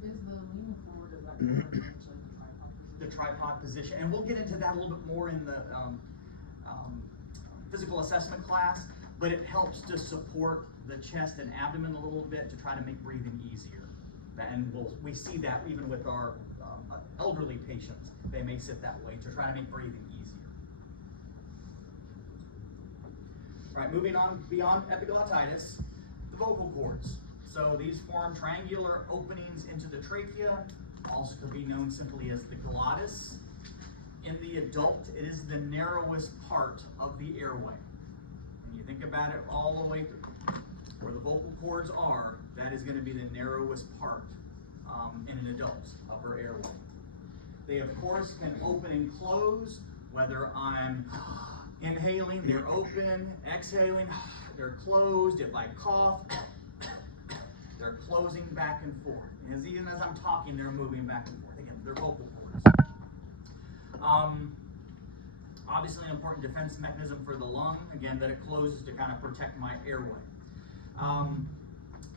Is the leaning forward, is that covered in like The the tripod tripod position, and we'll get into that a little bit more in the physical assessment class, but it helps to support the chest and abdomen a little bit to try to make breathing easier. And we see that even with our elderly patients, they may sit that way to try to make breathing easier. All right, moving on beyond epiglottitis, the vocal cords. So these form triangular openings into the trachea, also could be known simply as the glottis. In the adult, it is the narrowest part of the airway. When you think about it all the way through, where the vocal cords are, that is going to be the narrowest part in an adult's upper airway. They, of course, can open and close, whether I'm inhaling, they're open, exhaling, they're closed. If I cough, they're closing back and forth. And even as I'm talking, they're moving back and forth. Again, they're vocal cords. Obviously an important defense mechanism for the lung, again, that it closes to kind of protect my airway.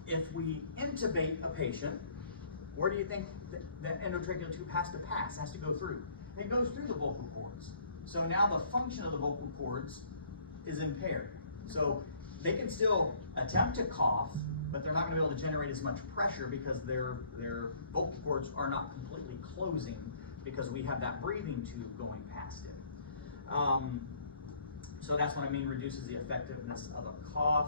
If we intubate a patient, where do you think that endotracheal tube has to pass, has to go through? It goes through the vocal cords. So now the function of the vocal cords is impaired. So they can still attempt to cough, but they're not going to be able to generate as much pressure because their vocal cords are not completely closing because we have that breathing tube going past it. So that's what I mean, reduces the effectiveness of a cough.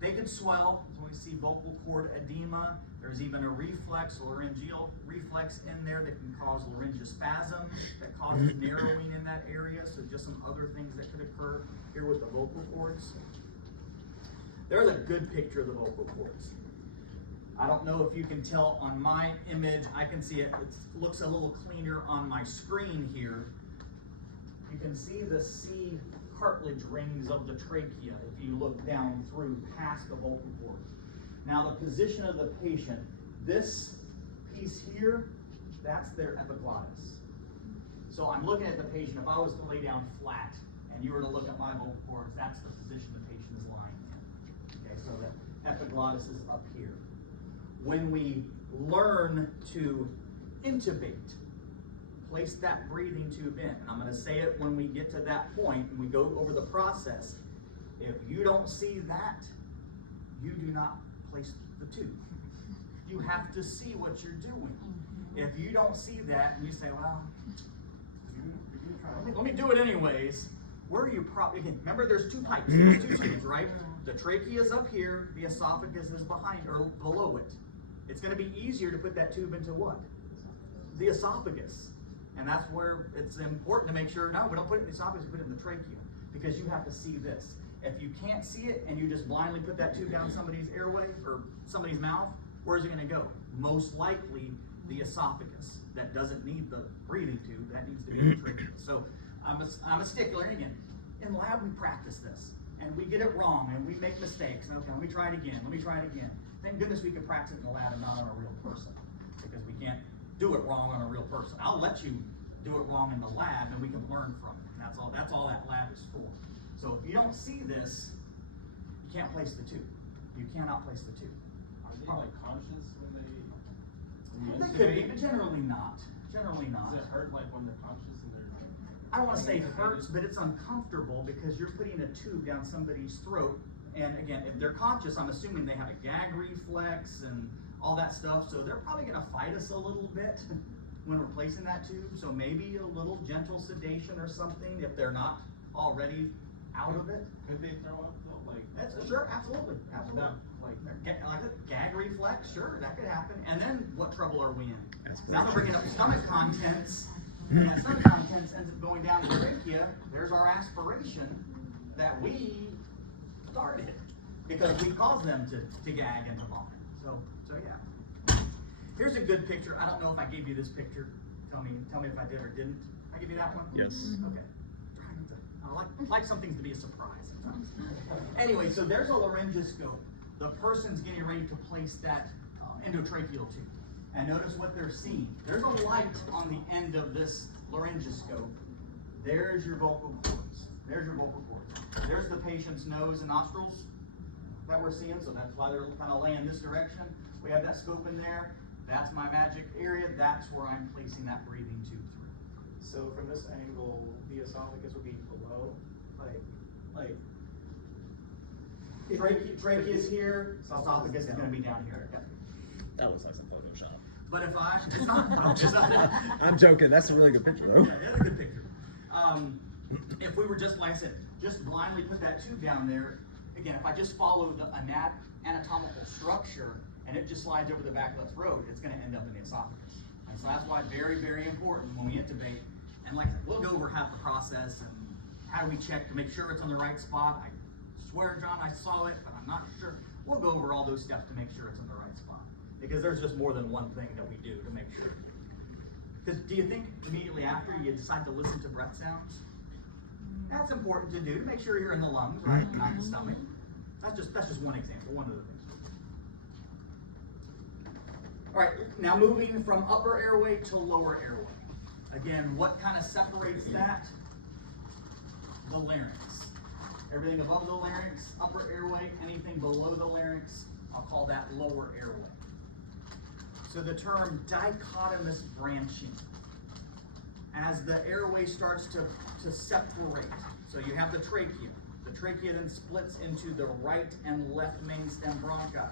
They can swell, so we see vocal cord edema. There's even a reflex, laryngeal reflex in there that can cause laryngospasm, that causes narrowing in that area. So just some other things that could occur here with the vocal cords. There's a good picture of the vocal cords. I don't know if you can tell on my image, I can see it, it looks a little cleaner on my screen here. You can see the C cartilage rings of the trachea if you look down through past the vocal cords. Now the position of the patient, this piece here, that's their epiglottis. So I'm looking at the patient. If I was to lay down flat and you were to look at my vocal cords, that's the position the patient is lying in. Okay, so the epiglottis is up here. When we learn to intubate, place that breathing tube in, and I'm going to say it when we get to that point and we go over the process. If you don't see that, you do not place the tube. You have to see what you're doing. If you don't see that and you say, well, let me do it anyways, where are you probably, again, remember there's two pipes, there's two tubes, right? The trachea is up here, the esophagus is behind or below it. It's going to be easier to put that tube into what? The esophagus. And that's where it's important to make sure, no, we don't put it in the esophagus, we put it in the trachea, because you have to see this. If you can't see it and you just blindly put that tube down somebody's airway or somebody's mouth, where's it going to go? Most likely the esophagus. That doesn't need the breathing tube, that needs to be in the trachea. So I'm a stickler, and again, in lab we practice this, and we get it wrong, and we make mistakes, and okay, let me try it again, Thank goodness we can practice it in the lab and not on a real person, because we can't do it wrong on a real person. I'll let you do it wrong in the lab, and we can learn from it, and that's all that lab is for. So if you don't see this, you can't place the tube. You cannot place the tube. Are they like conscious when they They could be, but generally not. Generally not. Does it hurt like when they're conscious and they're like? I don't want to say hurts, but it's uncomfortable because you're putting a tube down somebody's throat. And again, if they're conscious, I'm assuming they have a gag reflex and all that stuff. So they're probably going to fight us a little bit when we're placing that tube. So maybe a little gentle sedation or something if they're not already out of it. Could they throw up though? Like That's sure, absolutely, absolutely. That, like a gag reflex, sure, that could happen. And then what trouble are we in? Now they're bringing up stomach contents, and that stomach contents ends up going down the trachea. There's our aspiration that we started because we caused them to gag and to vomit. So yeah. Here's a good picture. I don't know if I gave you this picture. Tell me if I did or didn't. I give you that one? Yes. Okay. I like some things to be a surprise sometimes. Anyway, so there's a laryngoscope. The person's getting ready to place that endotracheal tube. And notice what they're seeing. There's a light on the end of this laryngoscope. There's your vocal cords. There's your vocal cords. There's the patient's nose and nostrils that we're seeing, so that's why they're kind of laying this direction. We have that scope in there. That's my magic area. That's where I'm placing that breathing tube through. So from this angle, the esophagus will be below, like. Trachea is here, esophagus is going to be down here. Yep. That looks like some Photoshop. But if it's not. I'm joking. That's a really good picture, though. Yeah, that's a good picture. If we were just, like I said, just blindly put that tube down there, again, if I just follow the anatomical structure and it just slides over the back of the throat, it's going to end up in the esophagus. And so that's why very, very important when we intubate. And like I said, we'll go over half the process and how do we check to make sure it's on the right spot. I swear, John, I saw it, but I'm not sure. We'll go over all those steps to make sure it's in the right spot. Because there's just more than one thing that we do to make sure. Because do you think immediately after you decide to listen to breath sounds? That's important to do to make sure you're in the lungs, right? Not the stomach. That's just one example, one of the things. All right, now moving from upper airway to lower airway. Again, what kind of separates that? The larynx. Everything above the larynx, upper airway, anything below the larynx, I'll call that lower airway. So the term dichotomous branching. As the airway starts to separate, so you have the trachea. The trachea then splits into the right and left main stem bronchi.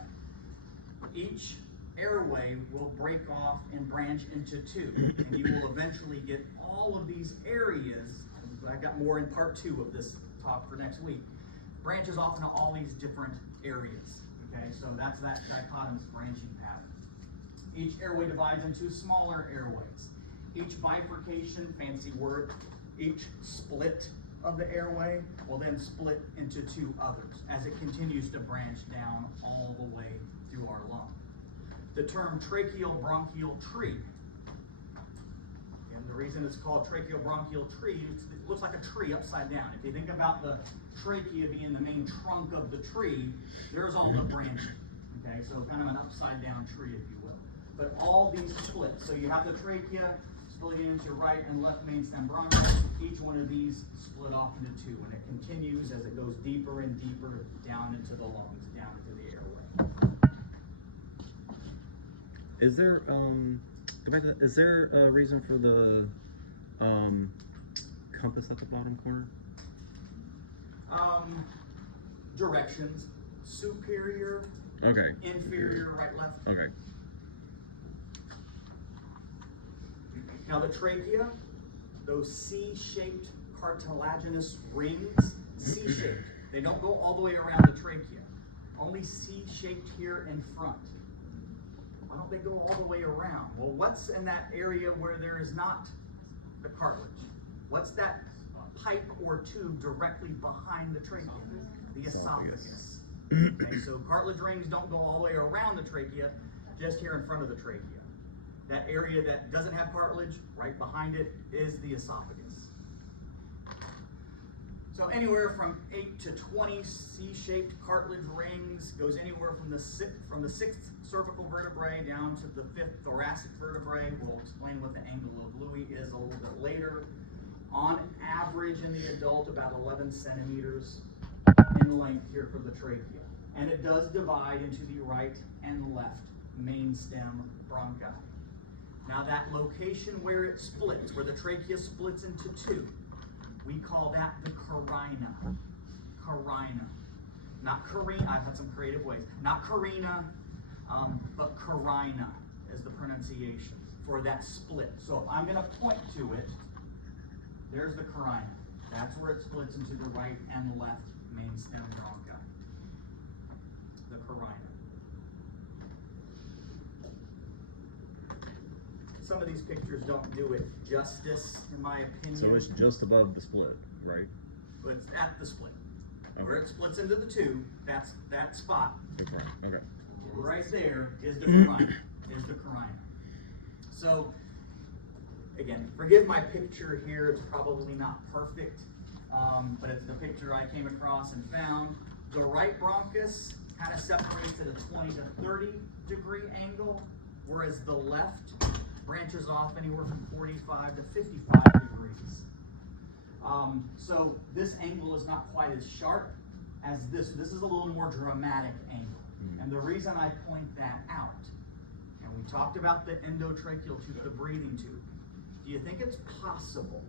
Each airway will break off and branch into two, and you will eventually get all of these areas. I've got more in part 2 of this talk for next week. Branches off into all these different areas. Okay, so that's that dichotomous branching pattern. Each airway divides into smaller airways. Each bifurcation, fancy word, each split of the airway will then split into 2 others as it continues to branch down all the way through our lung. The term tracheal bronchial tree, again, the reason it's called tracheobronchial tree, it looks like a tree upside down. If you think about the trachea being the main trunk of the tree, there's all the branching. Okay, so kind of an upside down tree, if you will. But all these split. So you have the trachea splitting into right and left main stem bronchi. Each one of these split off into two, and it continues as it goes deeper and deeper down into the lungs, down into the airway. Is there go back to that. Is there a reason for the compass at the bottom corner? Directions: superior, Okay. inferior, right, left. Okay. Now the trachea, those C-shaped cartilaginous rings, C-shaped. They don't go all the way around the trachea. Only C-shaped here in front. Why don't they go all the way around? Well, what's in that area where there is not the cartilage? What's that pipe or tube directly behind the trachea? The esophagus. Okay, so cartilage rings don't go all the way around the trachea, just here in front of the trachea. That area that doesn't have cartilage, right behind it, is the esophagus. So anywhere from 8 to 20 C-shaped cartilage rings, goes anywhere from the 6th cervical vertebrae down to the 5th thoracic vertebrae. We'll explain what the angle of Louis is a little bit later. On average in the adult, about 11 centimeters in length here for the trachea. And it does divide into the right and left main stem bronchi. Now that location where it splits, where the trachea splits into two, we call that the carina. Carina. Not carina, I've had some creative ways. Not carina, but carina is the pronunciation for that split. So if I'm gonna point to it, there's the carina. That's where it splits into the right and left main stem bronchi. The carina. Some of these pictures don't do it justice, in my opinion. So it's just above the split, right? But it's at the split. Okay. Where it splits into the two, that's that spot. Okay. Okay. Right there is the carina. So, again, forgive my picture here. It's probably not perfect, but it's the picture I came across and found. The right bronchus kind of separates at a 20 to 30 degree angle, whereas the left branches off anywhere from 45 to 55 degrees. So this angle is not quite as sharp as this. This is a little more dramatic angle. And the reason I point that out, and we talked about the endotracheal tube, the breathing tube. Do you think it's possible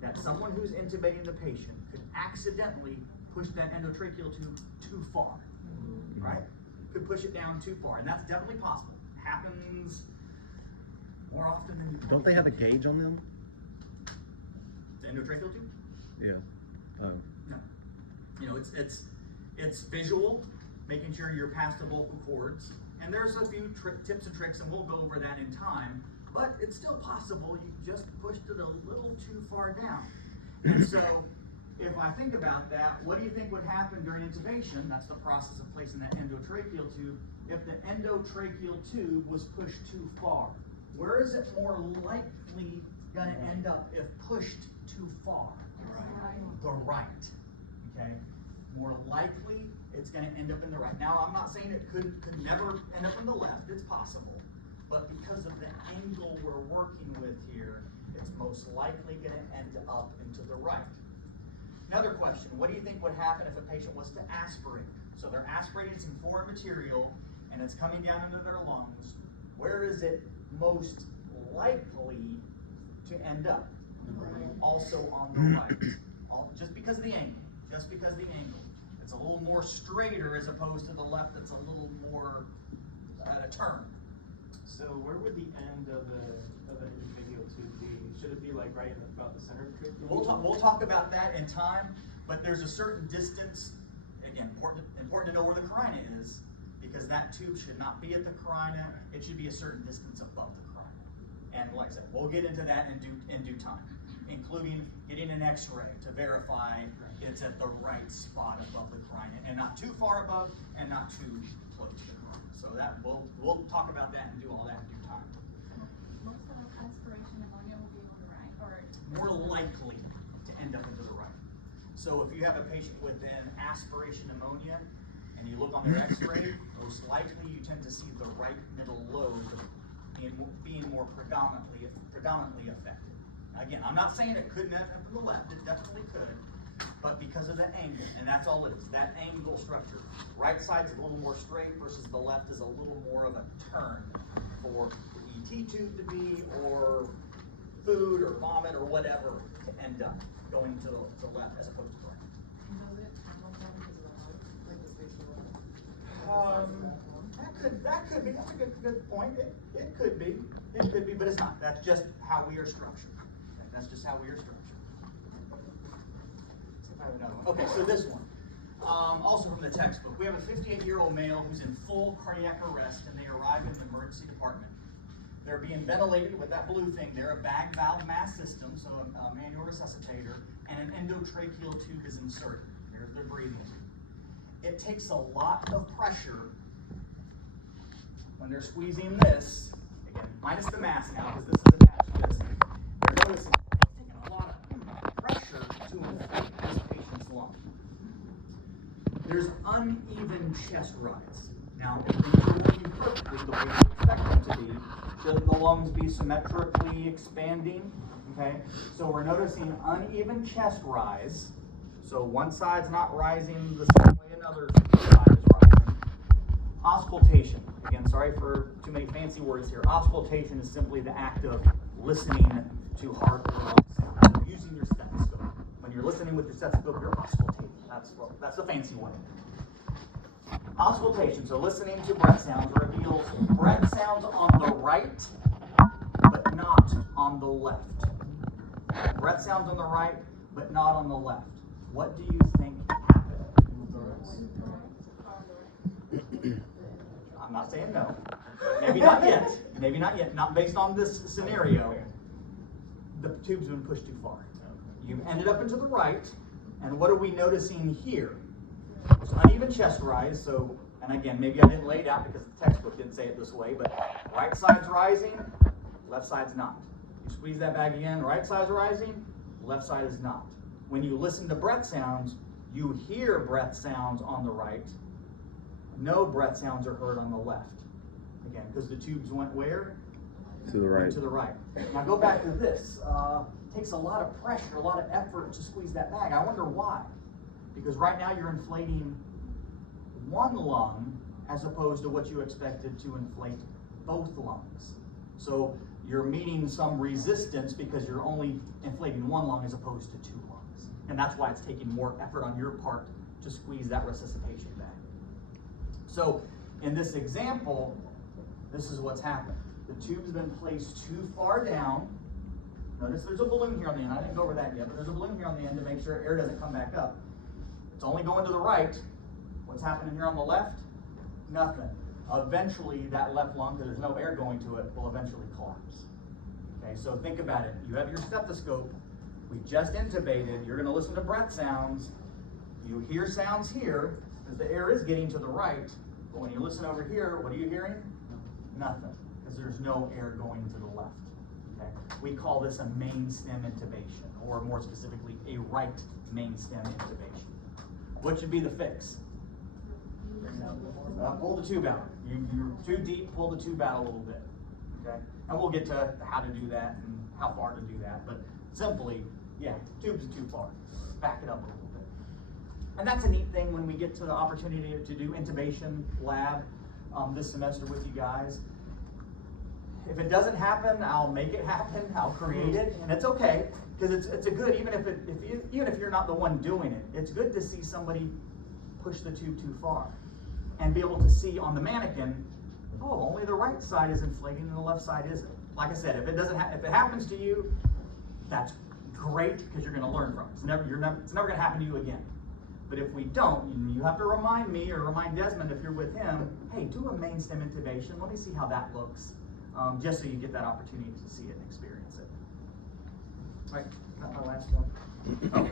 that someone who's intubating the patient could accidentally push that endotracheal tube too far? Right? Could push it down too far, and that's definitely possible. Happens more often than you Don't they have a gauge on them? The endotracheal tube? Yeah. Oh. No. You know, it's visual, making sure you're past the vocal cords, and there's a few tips and tricks, and we'll go over that in time. But it's still possible you just pushed it a little too far down. And so, if I think about that, what do you think would happen during intubation? That's the process of placing that endotracheal tube. If the endotracheal tube was pushed too far, where is it more likely going to end up if pushed too far? The right. Okay? More likely it's going to end up in the right. Now, I'm not saying it could never end up in the left. It's possible. But because of the angle we're working with here, it's most likely going to end up into the right. Another question, what do you think would happen if a patient was to aspirate? So they're aspirating some foreign material and it's coming down into their lungs. Where is it most likely to end up? Also on the right. Just because of the angle. Just because of the angle. It's a little more straighter as opposed to the left that's a little more at a turn. So where would the end of the endotracheal tube be? Should it be like right in about the center of the trachea? We'll talk about that in time, but there's a certain distance. Again, important to know where the carina is, because that tube should not be at the carina. It should be a certain distance above the carina. And like I said, we'll get into that in due time, including getting an X-ray to verify it's at the right spot above the carina, and not too far above and not too close to the carina. So that we'll talk about that and do all that in due time. Most of the aspiration ammonia will be on the right. likely to end up into the right. So if you have a patient with an aspiration pneumonia and you look on their x-ray, most likely you tend to see the right middle lobe being more predominantly affected. Again, I'm not saying it couldn't have happened to the left, it definitely could, but because of the angle, and that's all it is, that angle structure. Right side's a little more straight versus the left is a little more of a turn for the ET tube to be, or food or vomit or whatever to end up going to the left as opposed to the right. Does it look like because of the heart, like the spatial? That could be, that's a good point. It could be, but it's not. That's just how we are structured. That's just how we are structured. Let's see if I have another one. Okay, so this one, also from the textbook. We have a 58-year-old male who's in full cardiac arrest, and they arrive in the emergency department. They're being ventilated with that blue thing there, a bag valve mask system, so a manual resuscitator, and an endotracheal tube is inserted. There's their breathing tube. It takes a lot of pressure when they're squeezing this, again, minus the mask now, because this is attached to this. They're noticing it's taking a lot of pressure to inflate this patient's lung. There's uneven chest rise. Now, if things are working perfectly the way we expect them to be, should the lungs be symmetrically expanding? Okay, so we're noticing uneven chest rise. So one side's not rising the same way another side is rising. Auscultation. Again, sorry for too many fancy words here. Auscultation is simply the act of listening to heart or lung sound, using your stethoscope. When you're listening with your stethoscope, you're auscultating. That's the fancy way. Auscultation, so listening to breath sounds, reveals breath sounds on the right, but not on the left. Breath sounds on the right, but not on the left. What do you think happened? I'm not saying no. Maybe not yet. Maybe not yet. Not based on this scenario. The tube's been pushed too far. You ended up into the right, and what are we noticing here? There's uneven chest rise, so, and again, maybe I didn't lay it out because the textbook didn't say it this way, but right side's rising, left side's not. You squeeze that bag again, right side's rising, left side is not. When you listen to breath sounds, you hear breath sounds on the right. No breath sounds are heard on the left. Again, because the tubes went where? To the right. Went to the right. Now go back to this. Takes a lot of pressure, a lot of effort to squeeze that bag. I wonder why. Because right now you're inflating one lung as opposed to what you expected to inflate both lungs. So you're meeting some resistance because you're only inflating one lung as opposed to two lungs. And that's why it's taking more effort on your part to squeeze that resuscitation bag. So in this example, this is what's happened. The tube's been placed too far down. Notice there's a balloon here on the end. I didn't go over that yet, but there's a balloon here on the end to make sure air doesn't come back up. It's only going to the right. What's happening here on the left? Nothing. Eventually, that left lung, because there's no air going to it, will eventually collapse. Okay, so think about it. You have your stethoscope. We just intubated. You're going to listen to breath sounds. You hear sounds here, because the air is getting to the right. But when you listen over here, what are you hearing? Nothing, because there's no air going to the left. Okay? We call this a main stem intubation, or more specifically, a right main stem intubation. What should be the fix? Pull the tube out. You're too deep, pull the tube out a little bit. Okay? And we'll get to how to do that and how far to do that. But simply, yeah, tube's too far. Back it up a little bit. And that's a neat thing when we get to the opportunity to do intubation lab this semester with you guys. If it doesn't happen, I'll make it happen. I'll create it, and it's okay because it's a good even if you're not the one doing it. It's good to see somebody push the tube too far and be able to see on the mannequin. Oh, only the right side is inflating and the left side isn't. Like I said, if it happens to you, that's great because you're going to learn from it. It's never going to happen to you again. But if we don't, you have to remind me or remind Desmond if you're with him. Hey, do a main stem intubation. Let me see how that looks. Just so you get that opportunity to see it and experience it. All right, got my last one. Oh,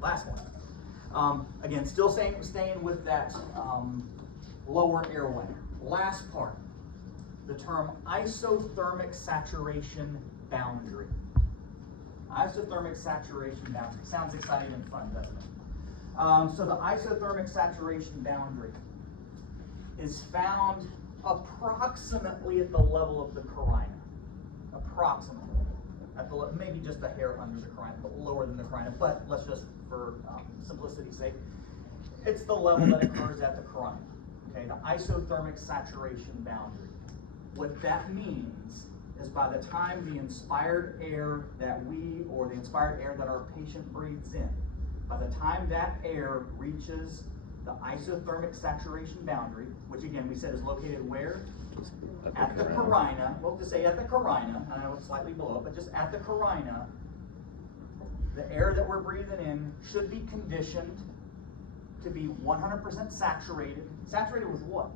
last one. Again, still staying with that lower airway. Last part, the term isothermic saturation boundary. Isothermic saturation boundary. Sounds exciting and fun, doesn't it? So the isothermic saturation boundary is found approximately at the level of the carina. Approximately. At the, maybe just a hair under the carina, but lower than the carina. But let's just, for simplicity's sake, it's the level that occurs at the carina. Okay, the isothermic saturation boundary. What that means is by the time the inspired air that we, or the inspired air that our patient breathes in, by the time that air reaches the isothermic saturation boundary, which again we said is located where? At the carina. We'll just say at the carina. I know it's slightly below it, but just at the carina, the air that we're breathing in should be conditioned to be 100% saturated. Saturated with what?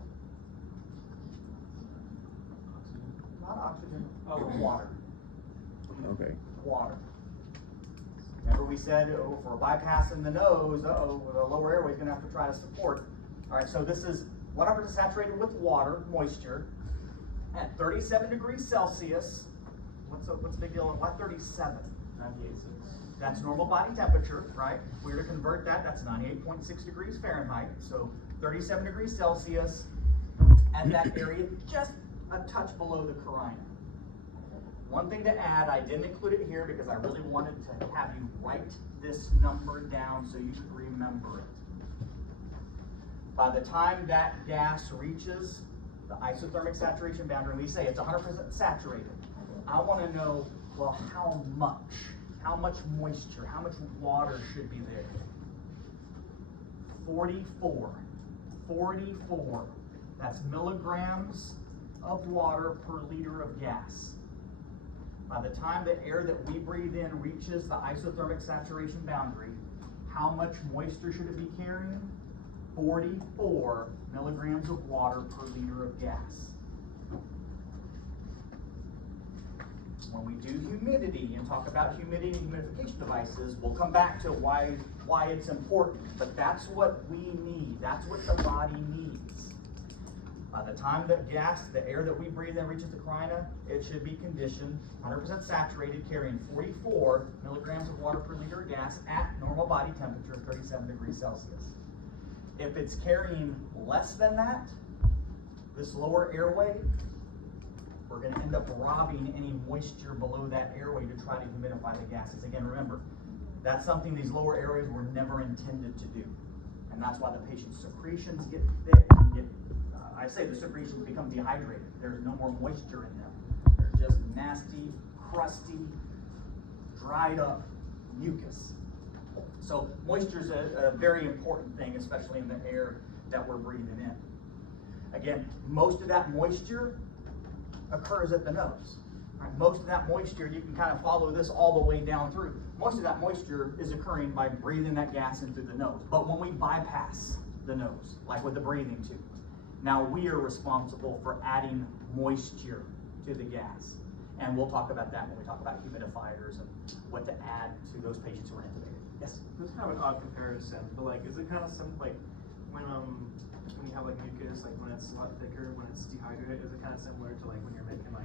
Not oxygen, water. Okay. Water. Remember we said, oh, for bypassing the nose, the lower airway is going to have to try to support. All right, so this is 100% saturated with water, moisture, at 37 degrees Celsius. What's the big deal? Why 37? 98.6. That's normal body temperature, right? If we were to convert that, that's 98.6 degrees Fahrenheit. So 37 degrees Celsius at that area, just a touch below the carina. One thing to add, I didn't include it here because I really wanted to have you write this number down so you could remember it. By the time that gas reaches the isothermic saturation boundary, we say it's 100% saturated. I want to know, well, how much moisture, how much water should be there? 44. That's milligrams of water per liter of gas. By the time the air that we breathe in reaches the isothermic saturation boundary, how much moisture should it be carrying? 44 milligrams of water per liter of gas. When we do humidity and talk about humidity and humidification devices, we'll come back to why it's important. But that's what we need. That's what the body needs. By the time the air that we breathe in reaches the carina, it should be conditioned 100% saturated, carrying 44 milligrams of water per liter of gas at normal body temperature, 37 degrees Celsius. If it's carrying less than that, this lower airway, we're going to end up robbing any moisture below that airway to try to humidify the gases. Again, remember, that's something these lower airways were never intended to do. And that's why the patient's secretions get thick and I say the secretions become dehydrated. There's no more moisture in them. They're just nasty, crusty, dried up mucus. So moisture is a very important thing, especially in the air that we're breathing in. Again, most of that moisture occurs at the nose. Right? Most of that moisture, you can kind of follow this all the way down through. Most of that moisture is occurring by breathing that gas in through the nose. But when we bypass the nose, like with the breathing tube, now we are responsible for adding moisture to the gas. And we'll talk about that when we talk about humidifiers and what to add to those patients who are intubated. Yes? This is kind of an odd comparison, but like, is it kind of something like when you have like mucus, like when it's a lot thicker, when it's dehydrated, is it kind of similar to like when you're making like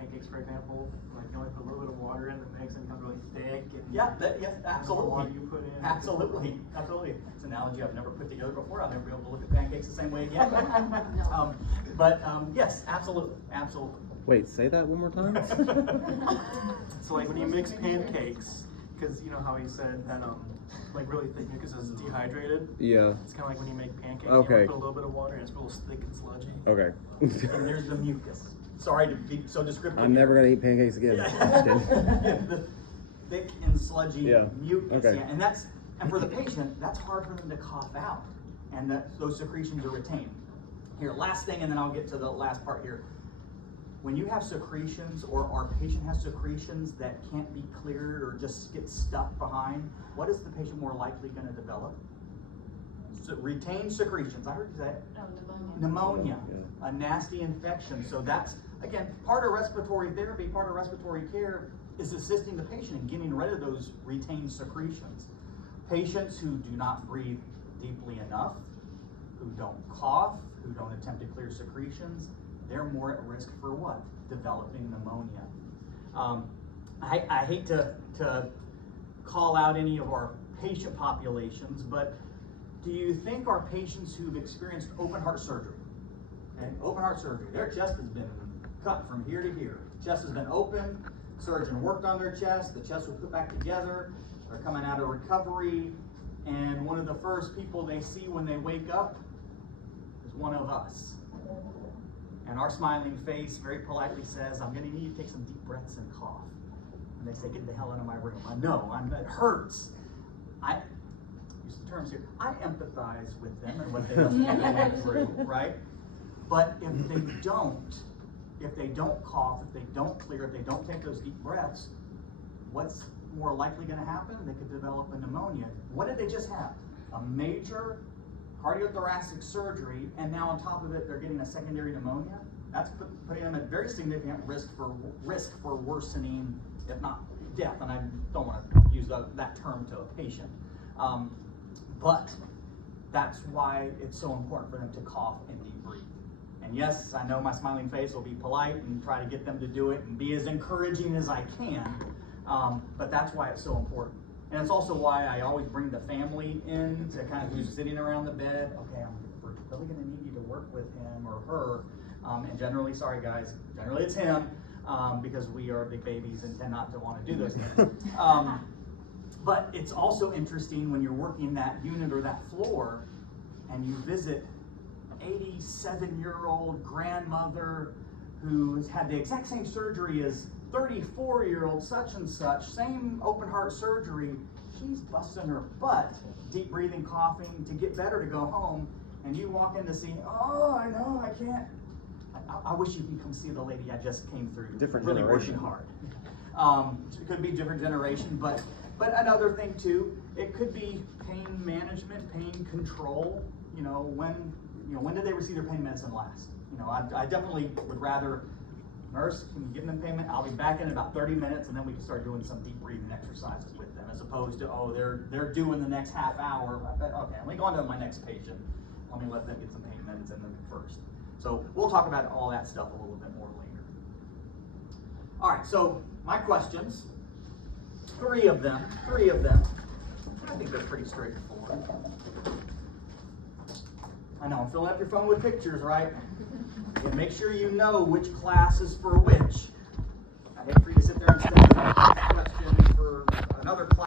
pancakes, for example? Like you only put a little bit of water in the mix and it becomes really thick. And yeah, yes, absolutely. The more water you put in, absolutely. It's an analogy I've never put together before. I'll never be able to look at pancakes the same way again. Yes, absolutely. Wait, say that one more time. So like when you mix pancakes, because you know how he said that like really thick mucus is dehydrated. Yeah. It's kind of like when you make pancakes. Okay. You put a little bit of water and it's real thick and sludgy. Okay. And there's the mucus. Sorry to be so descriptive. I'm never gonna eat pancakes again. The thick and sludgy mucus. Okay. Yeah, and for the patient, that's hard for them to cough out, and those secretions are retained. Here, last thing, and then I'll get to the last part here. When you have secretions, or our patient has secretions that can't be cleared or just get stuck behind, what is the patient more likely going to develop? So, retained secretions. I heard you say it. Pneumonia, a nasty infection. So that's, again, part of respiratory therapy, part of respiratory care is assisting the patient in getting rid of those retained secretions. Patients who do not breathe deeply enough, who don't cough, who don't attempt to clear secretions, they're more at risk for what? Developing pneumonia. I hate to call out any of our patient populations, but do you think our patients who've experienced open heart surgery, okay, open heart surgery, their chest has been cut from here to here, chest has been open, surgeon worked on their chest, the chest was put back together, they're coming out of recovery, and one of the first people they see when they wake up is one of us. And our smiling face very politely says, I'm gonna need you to take some deep breaths and cough. And they say, get the hell out of my room. I know, it hurts. I use the terms here. I empathize with them and what they must be going through, right? But if they don't cough, if they don't clear, if they don't take those deep breaths, what's more likely gonna happen? They could develop a pneumonia. What did they just have? A major cardiothoracic surgery, and now on top of it, they're getting a secondary pneumonia? That's putting them at very significant risk for worsening, if not death. And I don't want to use that term to a patient. But that's why it's so important for them to cough and deep breathe. And yes, I know my smiling face will be polite and try to get them to do it and be as encouraging as I can. But that's why it's so important. And it's also why I always bring the family in to kind of who's sitting around the bed. Okay, we're really going to need you to work with him or her. And generally, sorry guys, generally it's him because we are big babies and tend not to want to do those things. But it's also interesting when you're working that unit or that floor and you visit 87-year-old grandmother who's had the exact same surgery as 34-year-old such and such, same open heart surgery. She's busting her butt, deep breathing, coughing to get better to go home. And you walk in to see, oh, I know, I can't. I wish you could come see the lady I just came through. Different really generation. working hard. It could be different generation, but another thing too, it could be pain management, pain control. When did they receive their pain medicine last? I definitely would rather, nurse, can you give them payment? I'll be back in about 30 minutes, and then we can start doing some deep breathing exercises with them, as opposed to, oh, they're doing the next half hour. Okay, let me go on to my next patient. Let me let them get some pain meds in them first. So we'll talk about all that stuff a little bit more later. All right, so my questions, three of them. I think they're pretty straightforward. I know, I'm filling up your phone with pictures, right? And make sure you know which class is for which. I hate for you to sit there and study a question for another class.